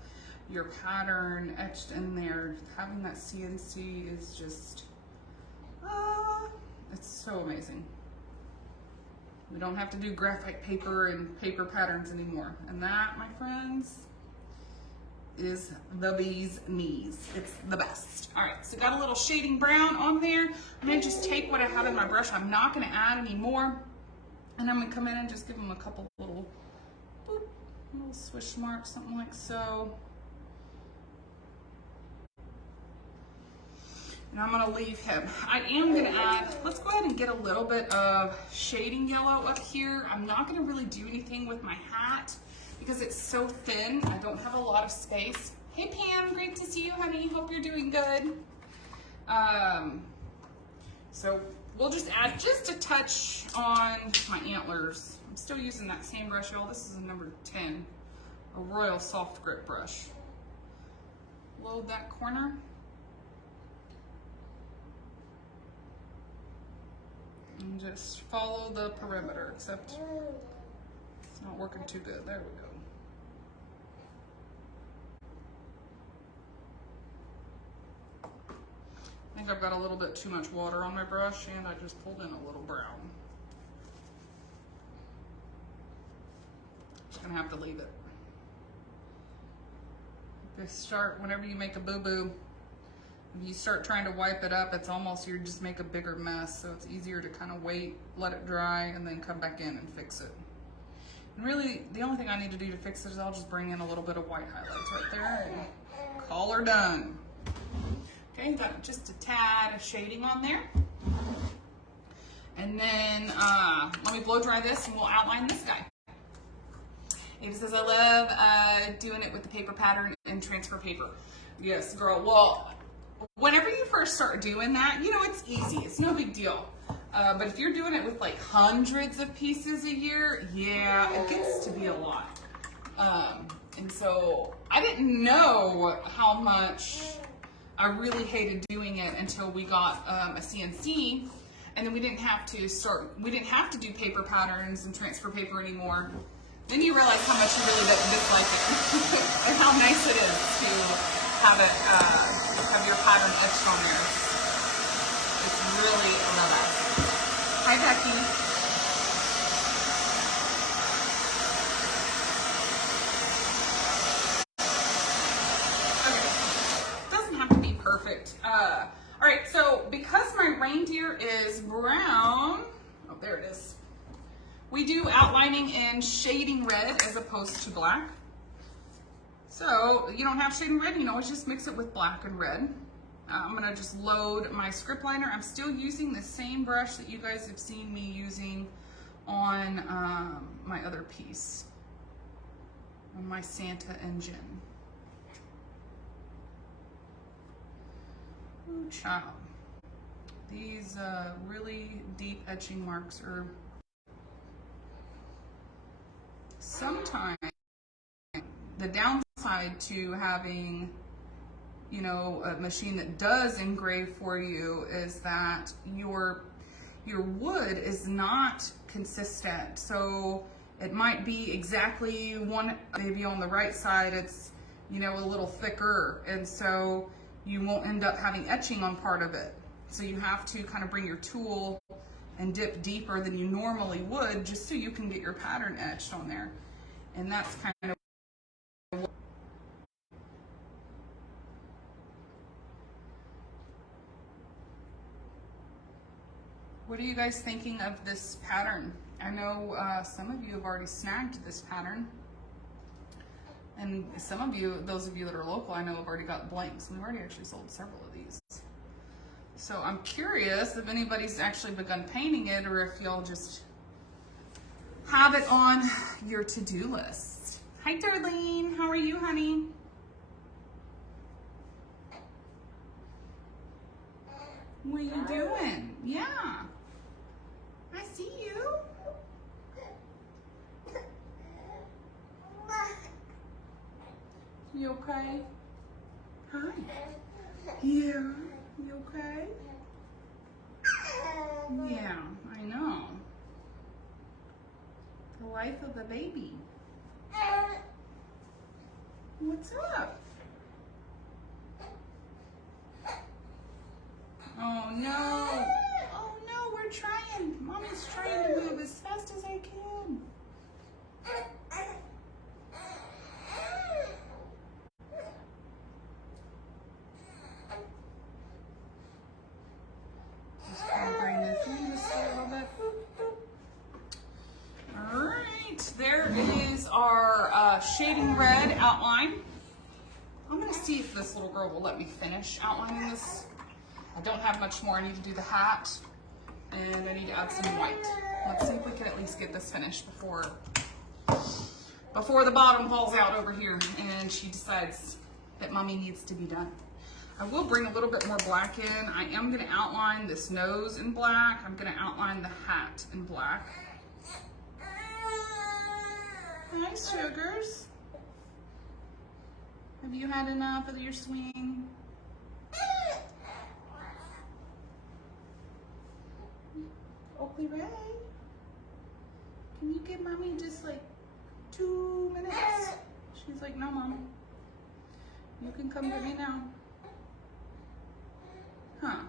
your pattern etched in there. Having that CNC is just it's so amazing. We don't have to do graphite paper and paper patterns anymore, and that, my friends, is the bee's knees. It's the best. All right, so got a little shading brown on there. I'm gonna just take what I have in my brush. I'm not gonna add any more. And I'm gonna come in and just give him a couple little, boop, little swish marks, something like so. And I'm gonna leave him. I am gonna add, let's go ahead and get a little bit of shading yellow up here. I'm not gonna really do anything with my hat because it's so thin. I don't have a lot of space. Hey Pam, great to see you, honey. Hope you're doing good. So we'll just add just a touch on my antlers. I'm still using that same brush, y'all. This is a number 10, a Royal Soft Grip brush. Load that corner. And just follow the perimeter, except it's not working too good. There we go. I think I've got a little bit too much water on my brush and I just pulled in a little brown. Just gonna have to leave it. Whenever you make a boo-boo, if you start trying to wipe it up, it's almost, you just make a bigger mess. So it's easier to kind of wait, let it dry, and then come back in and fix it. And really, the only thing I need to do to fix it is I'll just bring in a little bit of white highlights right there and call her done. Okay, got just a tad of shading on there. And then let me blow dry this and we'll outline this guy. Ava says, I love doing it with the paper pattern and transfer paper. Yes, girl. Well, whenever you first start doing that, you know, it's easy. It's no big deal. But if you're doing it with like hundreds of pieces a year, yeah, it gets to be a lot. And so I didn't know how much I really hated doing it until we got a CNC, and then we didn't have to do paper patterns and transfer paper anymore. Then you realize how much you really dislike it and how nice it is to have it have your pattern etched on there. It's really the best. Hi, Becky. Okay, doesn't have to be perfect. All right, so because my reindeer is brown, oh, there it is. We do outlining in shading red as opposed to black. So you don't have shading red, you can always just mix it with black and red. I'm gonna just load my script liner. I'm still using the same brush that you guys have seen me using on my other piece, on my Santa engine. Ooh, child. These really deep etching marks are sometimes the downside to having, you know, a machine that does engrave for you is that your wood is not consistent. So it might be exactly one, maybe on the right side it's, you know, a little thicker, and so you won't end up having etching on part of it. So you have to kind of bring your tool and dip deeper than you normally would just so you can get your pattern etched on there. And that's kind of what are you guys thinking of this pattern? I know some of you have already snagged this pattern. And some of you, those of you that are local, I know have already got blanks. We've already actually sold several of these. So I'm curious if anybody's actually begun painting it or if y'all just have it on your to-do list. Hi, Darlene. How are you, honey? What are you doing? Yeah. I see you. You okay? Hi. Yeah. You okay? Yeah, I know. The life of a baby. What's up? Oh no. Oh no, we're trying. Mommy's trying to move as fast as I can. Just kind of bring this in just a little bit. All right, there is our shading red outline. I'm gonna see if this little girl will let me finish outlining this. I don't have much more. I need to do the hat and I need to add some white. Let's see if we can at least get this finished before the bottom falls out over here and she decides that mommy needs to be done. I will bring a little bit more black in. I am gonna outline this nose in black. I'm gonna outline the hat in black. Hi, sugars. Have you had enough of your swing? Oakley Ray, can you give mommy just like 2 minutes? She's like, no, mom. You can come get me now. Huh?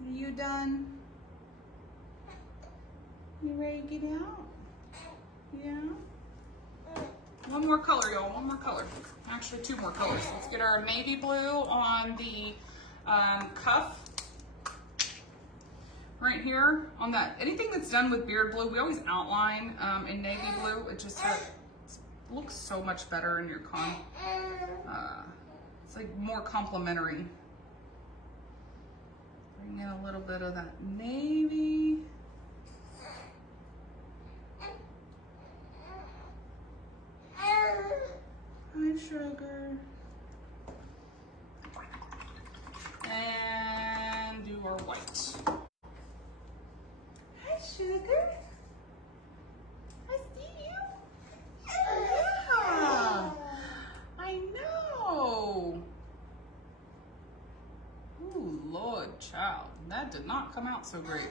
Are you done? You ready to get out? Yeah? One more color, y'all, one more color. Actually, 2 more colors. Let's get our navy blue on the cuff. Right here on that, anything that's done with beard blue, we always outline in navy blue. It just looks so much better in your it's like more complimentary. Bring in a little bit of that navy. Hi, sugar. And do our white. Hi, sugar. I see you. Yeah, I know. Ooh, Lord, child, that did not come out so great.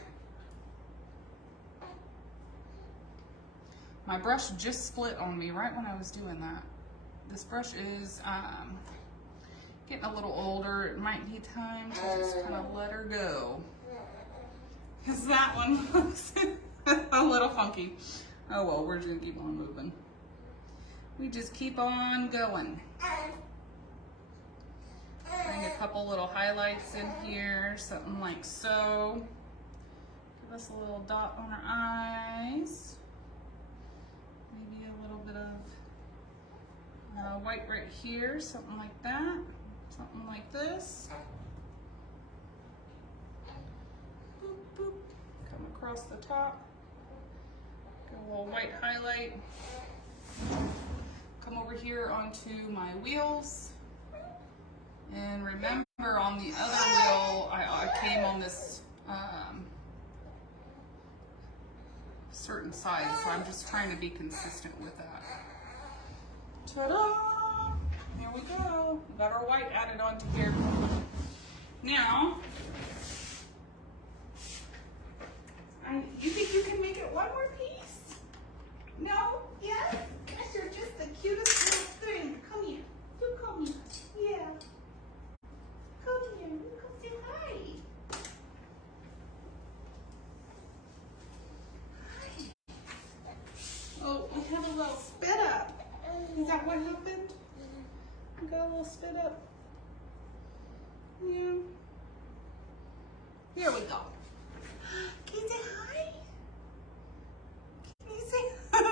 My brush just split on me right when I was doing that. This brush is getting a little older. It might be time to just kind of let her go. Because that one looks a little funky. Oh well, we're just gonna keep on moving. We just keep on going. Bring a couple little highlights in here, something like so. Give us a little dot on our eyes. Maybe a little bit of white right here, something like that. Something like this. Boop, boop. Come across the top. Get a little white highlight. Come over here onto my wheels. And remember, on the other wheel, I came on this certain side, so I'm just trying to be consistent with that. Ta-da! Here we go. We got our white added onto here. Now, you think you can make it one more piece? No? Yes? Gosh, you're just the cutest little thing. Come here. You come here. Yeah. Come here. You come say hi. Hi. Oh, we have a little spit up. Is that what happened? We got a little spit up. Yeah. Here we go. Can you say hi? Can you say hello?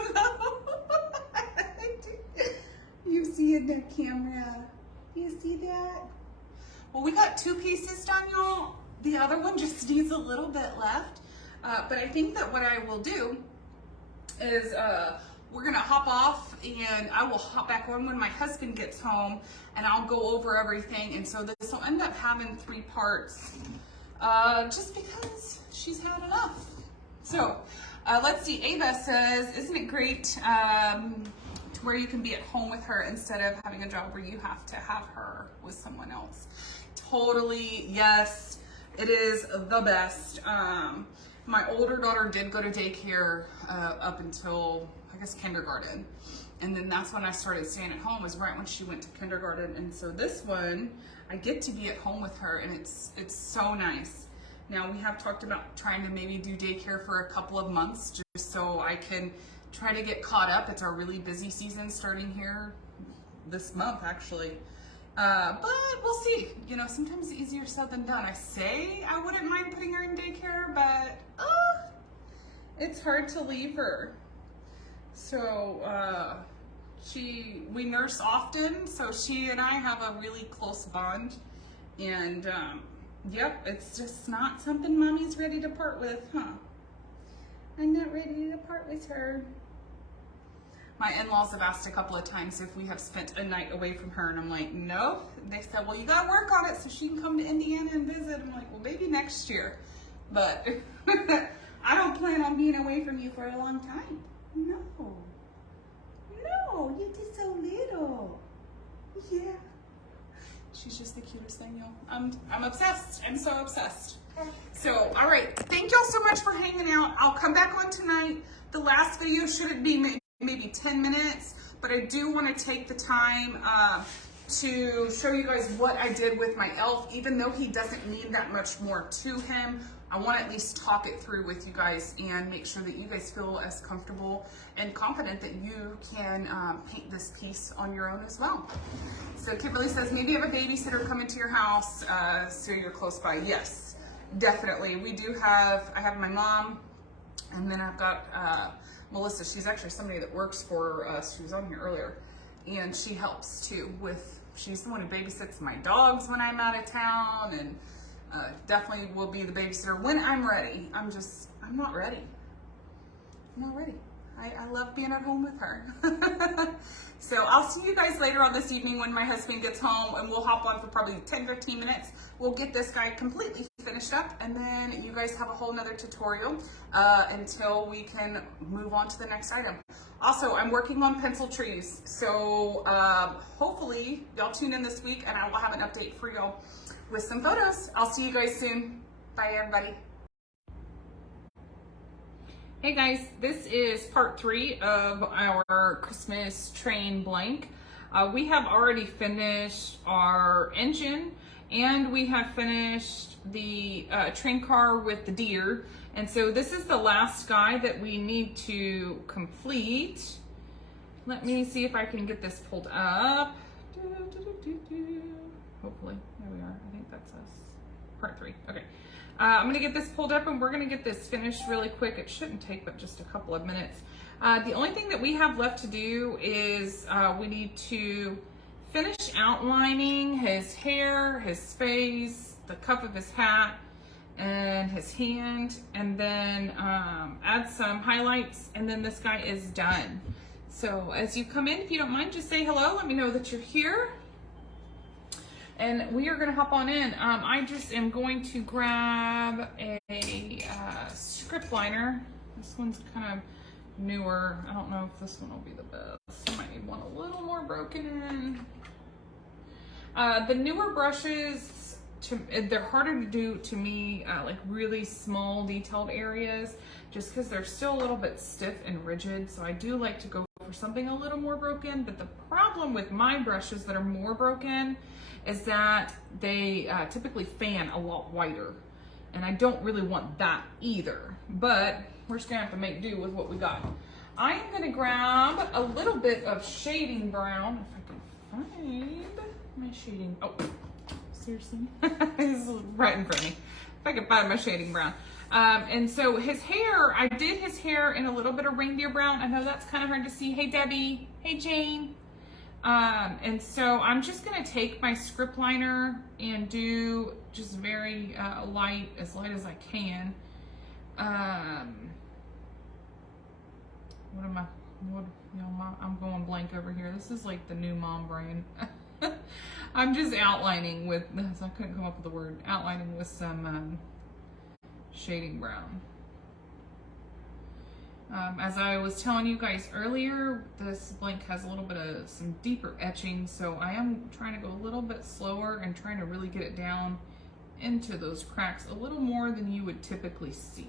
You see in the camera. You see that? Well, we got 2 pieces done, y'all. The other one just needs a little bit left. But I think that what I will do is we're gonna hop off and I will hop back on when my husband gets home and I'll go over everything. And so this will end up having 3 parts just because she's had enough. So let's see, Ava says, isn't it great to where you can be at home with her instead of having a job where you have to have her with someone else? Totally, yes, it is the best. My older daughter did go to daycare up until, I guess, kindergarten. And then that's when I started staying at home, was right when she went to kindergarten. And so this one, I get to be at home with her and it's so nice. Now we have talked about trying to maybe do daycare for a couple of months just so I can try to get caught up. It's our really busy season starting here this month, actually. But we'll see. You know, sometimes it's easier said than done. I say I wouldn't mind putting her in daycare, but it's hard to leave her. So we nurse often, so she and I have a really close bond. And yep, it's just not something Mommy's ready to part with, huh? I'm not ready to part with her. My in-laws have asked a couple of times if we have spent a night away from her, and I'm like, no. They said, well, you gotta work on it so she can come to Indiana and visit. I'm like, well, maybe next year. But I don't plan on being away from you for a long time. No. No, you're just so little. Yeah. She's just the cutest thing, y'all. I'm obsessed. I'm so obsessed. So, all right. Thank y'all so much for hanging out. I'll come back on tonight. The last video shouldn't be maybe 10 minutes, but I do want to take the time to show you guys what I did with my elf. Even though he doesn't mean that much more to him, I want to at least talk it through with you guys and make sure that you guys feel as comfortable and confident that you can paint this piece on your own as well. So Kimberly says, maybe you have a babysitter coming to your house so you're close by. Yes, definitely. We do have, I have my mom, and then I've got Melissa. She's actually somebody that works for us. She was on here earlier. And she helps too with, she's the one who babysits my dogs when I'm out of town, and definitely will be the babysitter when I'm ready. I'm not ready. I'm not ready. I love being at home with her. So I'll see you guys later on this evening when my husband gets home, and we'll hop on for probably 10-15 minutes. We'll get this guy completely finished up, and then you guys have a whole nother tutorial until we can move on to the next item. Also, I'm working on pencil trees, so hopefully y'all tune in this week and I will have an update for y'all with some photos. I'll see you guys soon. Bye, everybody. Hey guys, this is part 3 of our Christmas train blank. We have already finished our engine, and we have finished the train car with the deer. And so this is the last guy that we need to complete. Let me see if I can get this pulled up. Hopefully, there we are. I think that's us. Part 3. Okay. I'm gonna get this pulled up and we're gonna get this finished really quick. It shouldn't take but just a couple of minutes. The only thing that we have left to do is we need to finish outlining his hair, his face, the cuff of his hat, and his hand, and then add some highlights, and then this guy is done. So as you come in, if you don't mind, just say hello. Let me know that you're here. And we are gonna hop on in. I just am going to grab a script liner. This one's kind of newer. I don't know if this one will be the best. I might need one a little more broken in. The newer brushes, they're harder to do to me, like really small detailed areas, just because they're still a little bit stiff and rigid. So I do like to go for something a little more broken. But the problem with my brushes that are more broken is that they typically fan a lot wider, and I don't really want that either, but we're just gonna have to make do with what we got. I am gonna grab a little bit of shading brown, if I can find my shading, oh, seriously? This is right in front of me. If I can find my shading brown. And so his hair, I did his hair in a little bit of reindeer brown. I know that's kind of hard to see. Hey Debbie, hey Jane. And so I'm just gonna take my script liner and do just very light as I can. I'm going blank over here. This is like the new mom brain. I'm just outlining with, I couldn't come up with the word, outlining with some shading brown. As I was telling you guys earlier, this blank has a little bit of some deeper etching, so I am trying to go a little bit slower and trying to really get it down into those cracks a little more than you would typically see.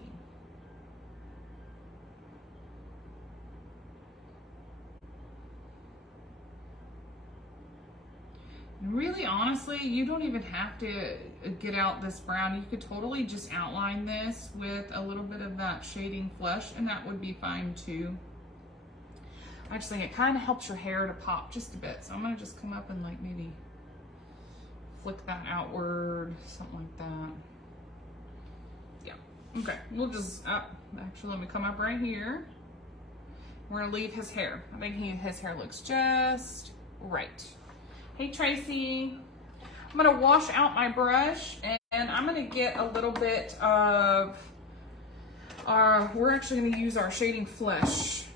And really, honestly, you don't even have to get out this brown. You could totally just outline this with a little bit of that shading flesh, and that would be fine too. I just think it kind of helps your hair to pop just a bit. So I'm gonna just come up and like maybe flick that outward, something like that. Yeah, okay, we'll just, actually let me come up right here. We're gonna leave his hair. I think his hair looks just right. Hey Tracy, I'm gonna wash out my brush and I'm gonna get a little bit of we're actually gonna use our shading flesh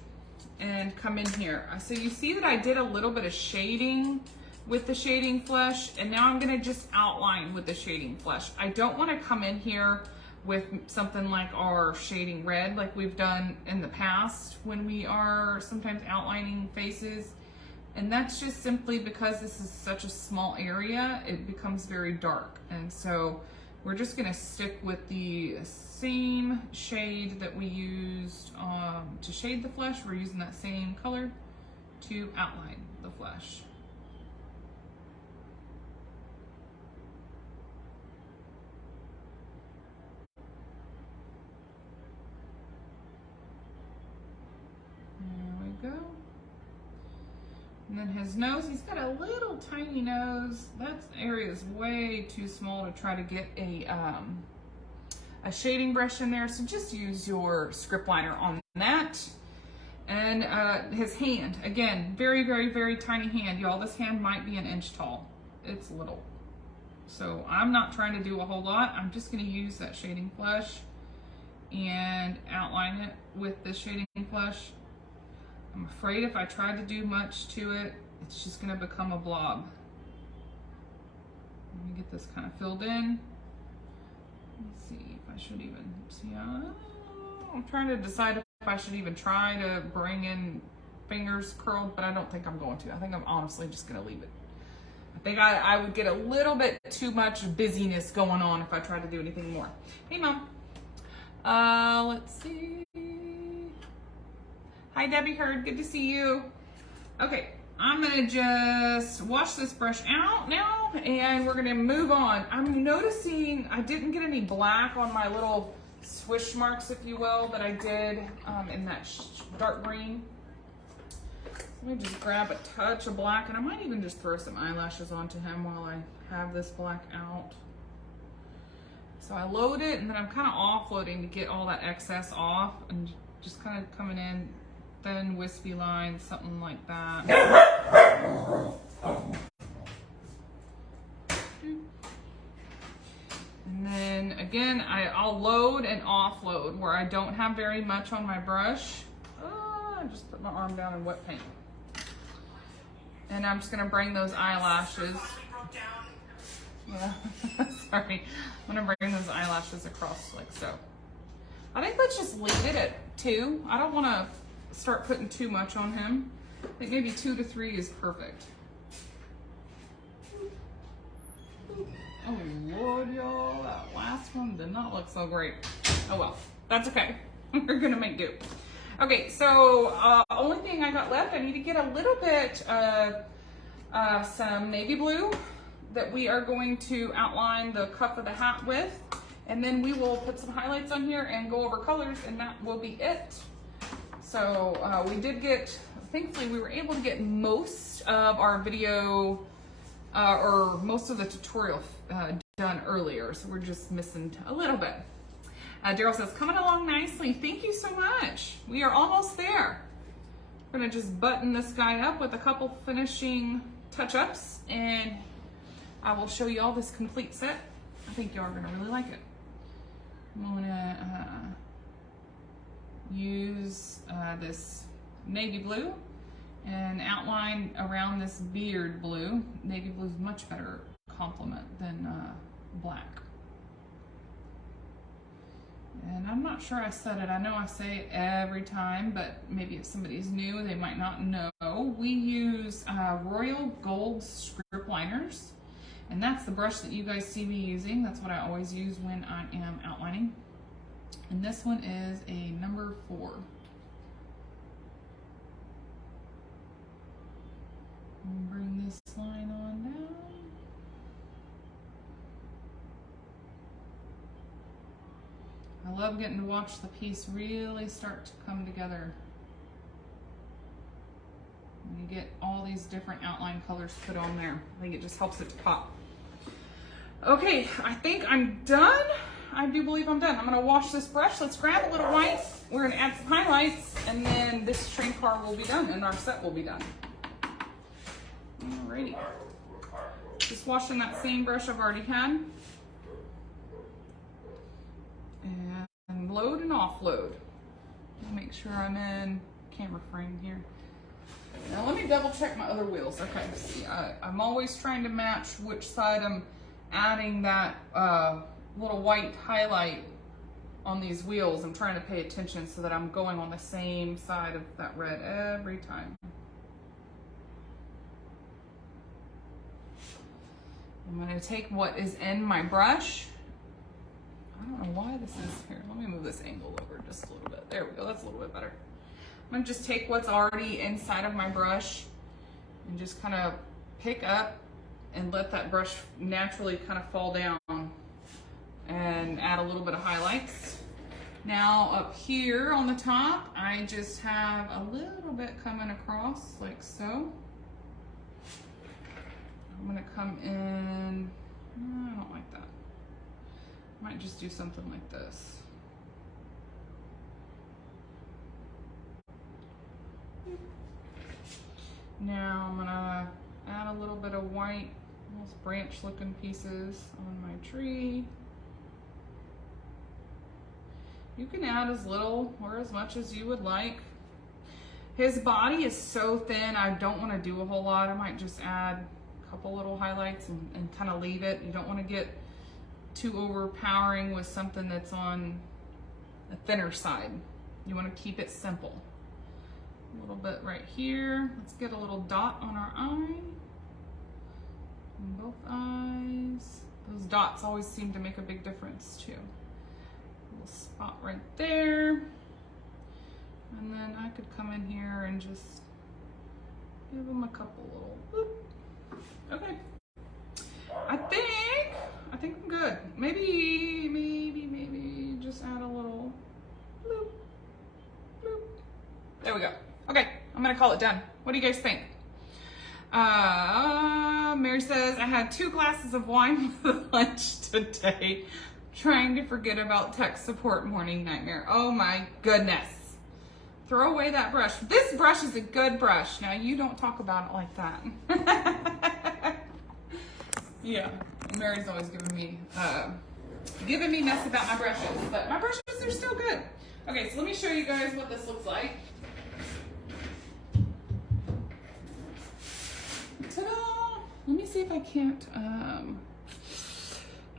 and come in here. So you see that I did a little bit of shading with the shading flesh, and now I'm gonna just outline with the shading flesh. I don't wanna come in here with something like our shading red like we've done in the past when we are sometimes outlining faces. And that's just simply because this is such a small area, it becomes very dark. And so we're just gonna stick with the same shade that we used to shade the flesh. We're using that same color to outline the flesh. There we go. And then his nose, he's got a little tiny nose. That area is way too small to try to get a shading brush in there. So just use your script liner on that. And his hand, again, very, very, very tiny hand. Y'all, this hand might be an inch tall. It's little. So I'm not trying to do a whole lot. I'm just gonna use that shading flesh and outline it with the shading flesh. I'm afraid if I try to do much to it, it's just gonna become a blob. Let me get this kind of filled in. Let's see if I should even, see, I'm trying to decide if I should even try to bring in fingers curled, but I don't think I'm going to. I think I'm honestly just gonna leave it. I think I would get a little bit too much busyness going on if I tried to do anything more. Hey Mom. Let's see. Hi Debbie Hurd, good to see you. Okay, I'm gonna just wash this brush out now and we're gonna move on. I'm noticing I didn't get any black on my little swish marks, if you will, that I did in that dark green. Let me just grab a touch of black, and I might even just throw some eyelashes onto him while I have this black out. So I load it, and then I'm kind of offloading to get all that excess off, and just kind of coming in thin, wispy lines, something like that. And then again, I'll load and offload where I don't have very much on my brush. I just put my arm down in wet paint. And I'm just gonna bring those eyelashes. Yeah, sorry. I'm gonna bring those eyelashes across like so. I think let's just leave it at 2. I don't wanna start putting too much on him. I think maybe 2 to 3 is perfect. Oh Lord, y'all, that last one did not look so great. Oh well, that's okay. We're gonna make do. Okay, so only thing I got left, I need to get a little bit of some navy blue that we are going to outline the cuff of the hat with, and then we will put some highlights on here and go over colors, and that will be it. So we did get, thankfully we were able to get most of our video or most of the tutorial done earlier, so we're just missing a little bit. Daryl says, coming along nicely. Thank you so much. We are almost there. I'm gonna just button this guy up with a couple finishing touch-ups, and I will show you all this complete set. I think y'all are gonna really like it. I'm gonna use this navy blue and outline around this beard blue. Navy blue is much better complement than black. And I'm not sure I said it. I know I say it every time, but maybe if somebody's new, they might not know. We use Royal Gold script liners, and that's the brush that you guys see me using. That's what I always use when I am outlining. And this one is a number 4. And bring this line on down. I love getting to watch the piece really start to come together. And you get all these different outline colors put on there. I think it just helps it to pop. Okay, I think I'm done. I do believe I'm done. I'm gonna wash this brush. Let's grab a little white. We're gonna add some highlights, and then this train car will be done, and our set will be done. Alrighty. Just washing that same brush I've already had. And load and offload. Make sure I'm in camera frame here. Now let me double check my other wheels. Okay, see, I'm always trying to match which side I'm adding that little white highlight on these wheels. I'm trying to pay attention so that I'm going on the same side of that red every time. I'm going to take what is in my brush. I don't know why this is here. Let me move this angle over just a little bit. There we go. That's a little bit better. I'm going to just take what's already inside of my brush and just kind of pick up and let that brush naturally kind of fall down and add a little bit of highlights. Now up here on the top, I just have a little bit coming across like so. I'm going to come in, I don't like that. Might just do something like this. Now I'm gonna add a little bit of white, almost branch looking pieces on my tree. You can add as little or as much as you would like. His body is so thin, I don't want to do a whole lot. I might just add a couple little highlights and kind of leave it. You don't want to get too overpowering with something that's on the thinner side. You want to keep it simple. A little bit right here. Let's get a little dot on our eye. On both eyes. Those dots always seem to make a big difference too. A little spot right there. And then I could come in here and just Give them a couple little boop. Okay. I think I'm good. Maybe just add a little bloop, bloop. There we go. Okay, I'm gonna call it done. What do you guys think? Mary says, I had 2 glasses of wine with lunch today. Trying to forget about tech support morning nightmare. Oh my goodness. Throw away that brush. This brush is a good brush. Now you don't talk about it like that. Yeah, Mary's always giving me mess about my brushes, but my brushes are still good. Okay, so let me show you guys what this looks like. Ta-da! Let me see if I can't, I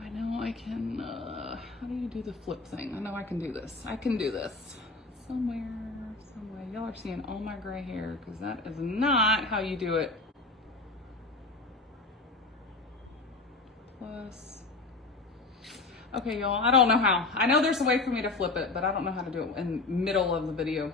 know I can, how do you do the flip thing? I know I can do this. I can do this. Somewhere. Y'all are seeing all my gray hair because that is not how you do it. Plus. Okay, y'all, I don't know how. I know there's a way for me to flip it, but I don't know how to do it in the middle of the video.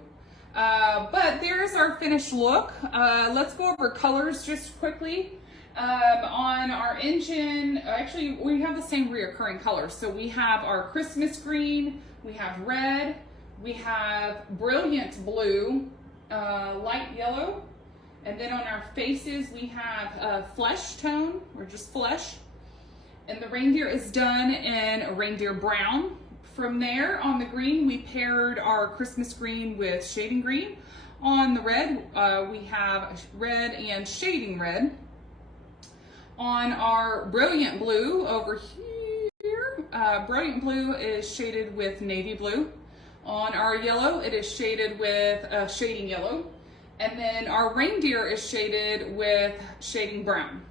But there's our finished look. Let's go over colors just quickly. On our engine, actually, we have the same reoccurring colors. So we have our Christmas green, we have red, we have brilliant blue, light yellow, and then on our faces we have flesh tone, or just flesh. And the reindeer is done in a reindeer brown. From there, on the green, we paired our Christmas green with shading green. On the red, we have red and shading red. On our brilliant blue over here, brilliant blue is shaded with navy blue. On our yellow, it is shaded with shading yellow. And then our reindeer is shaded with shading brown.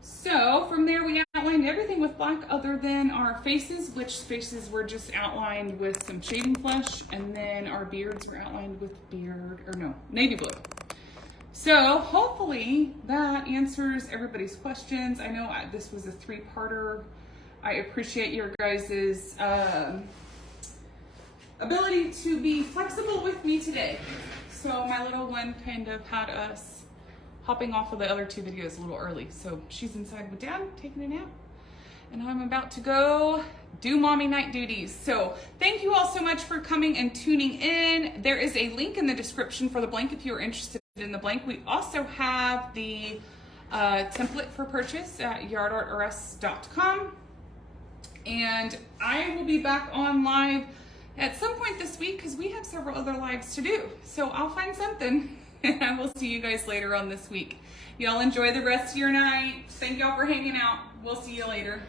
So from there, we outlined everything with black other than our faces, which faces were just outlined with some shading flesh, and then our beards were outlined with navy blue. So hopefully that answers everybody's questions. I know this was a 3-parter. I appreciate your guys' ability to be flexible with me today. So my little one kind of had us hopping off of the other 2 videos a little early. So she's inside with Dad, taking a nap. And I'm about to go do mommy night duties. So thank you all so much for coming and tuning in. There is a link in the description for the blank if you are interested in the blank. We also have the template for purchase at yardartrs.com. And I will be back on live at some point this week because we have several other lives to do. So I'll find something. And I will see you guys later on this week. Y'all enjoy the rest of your night. Thank y'all for hanging out. We'll see you later.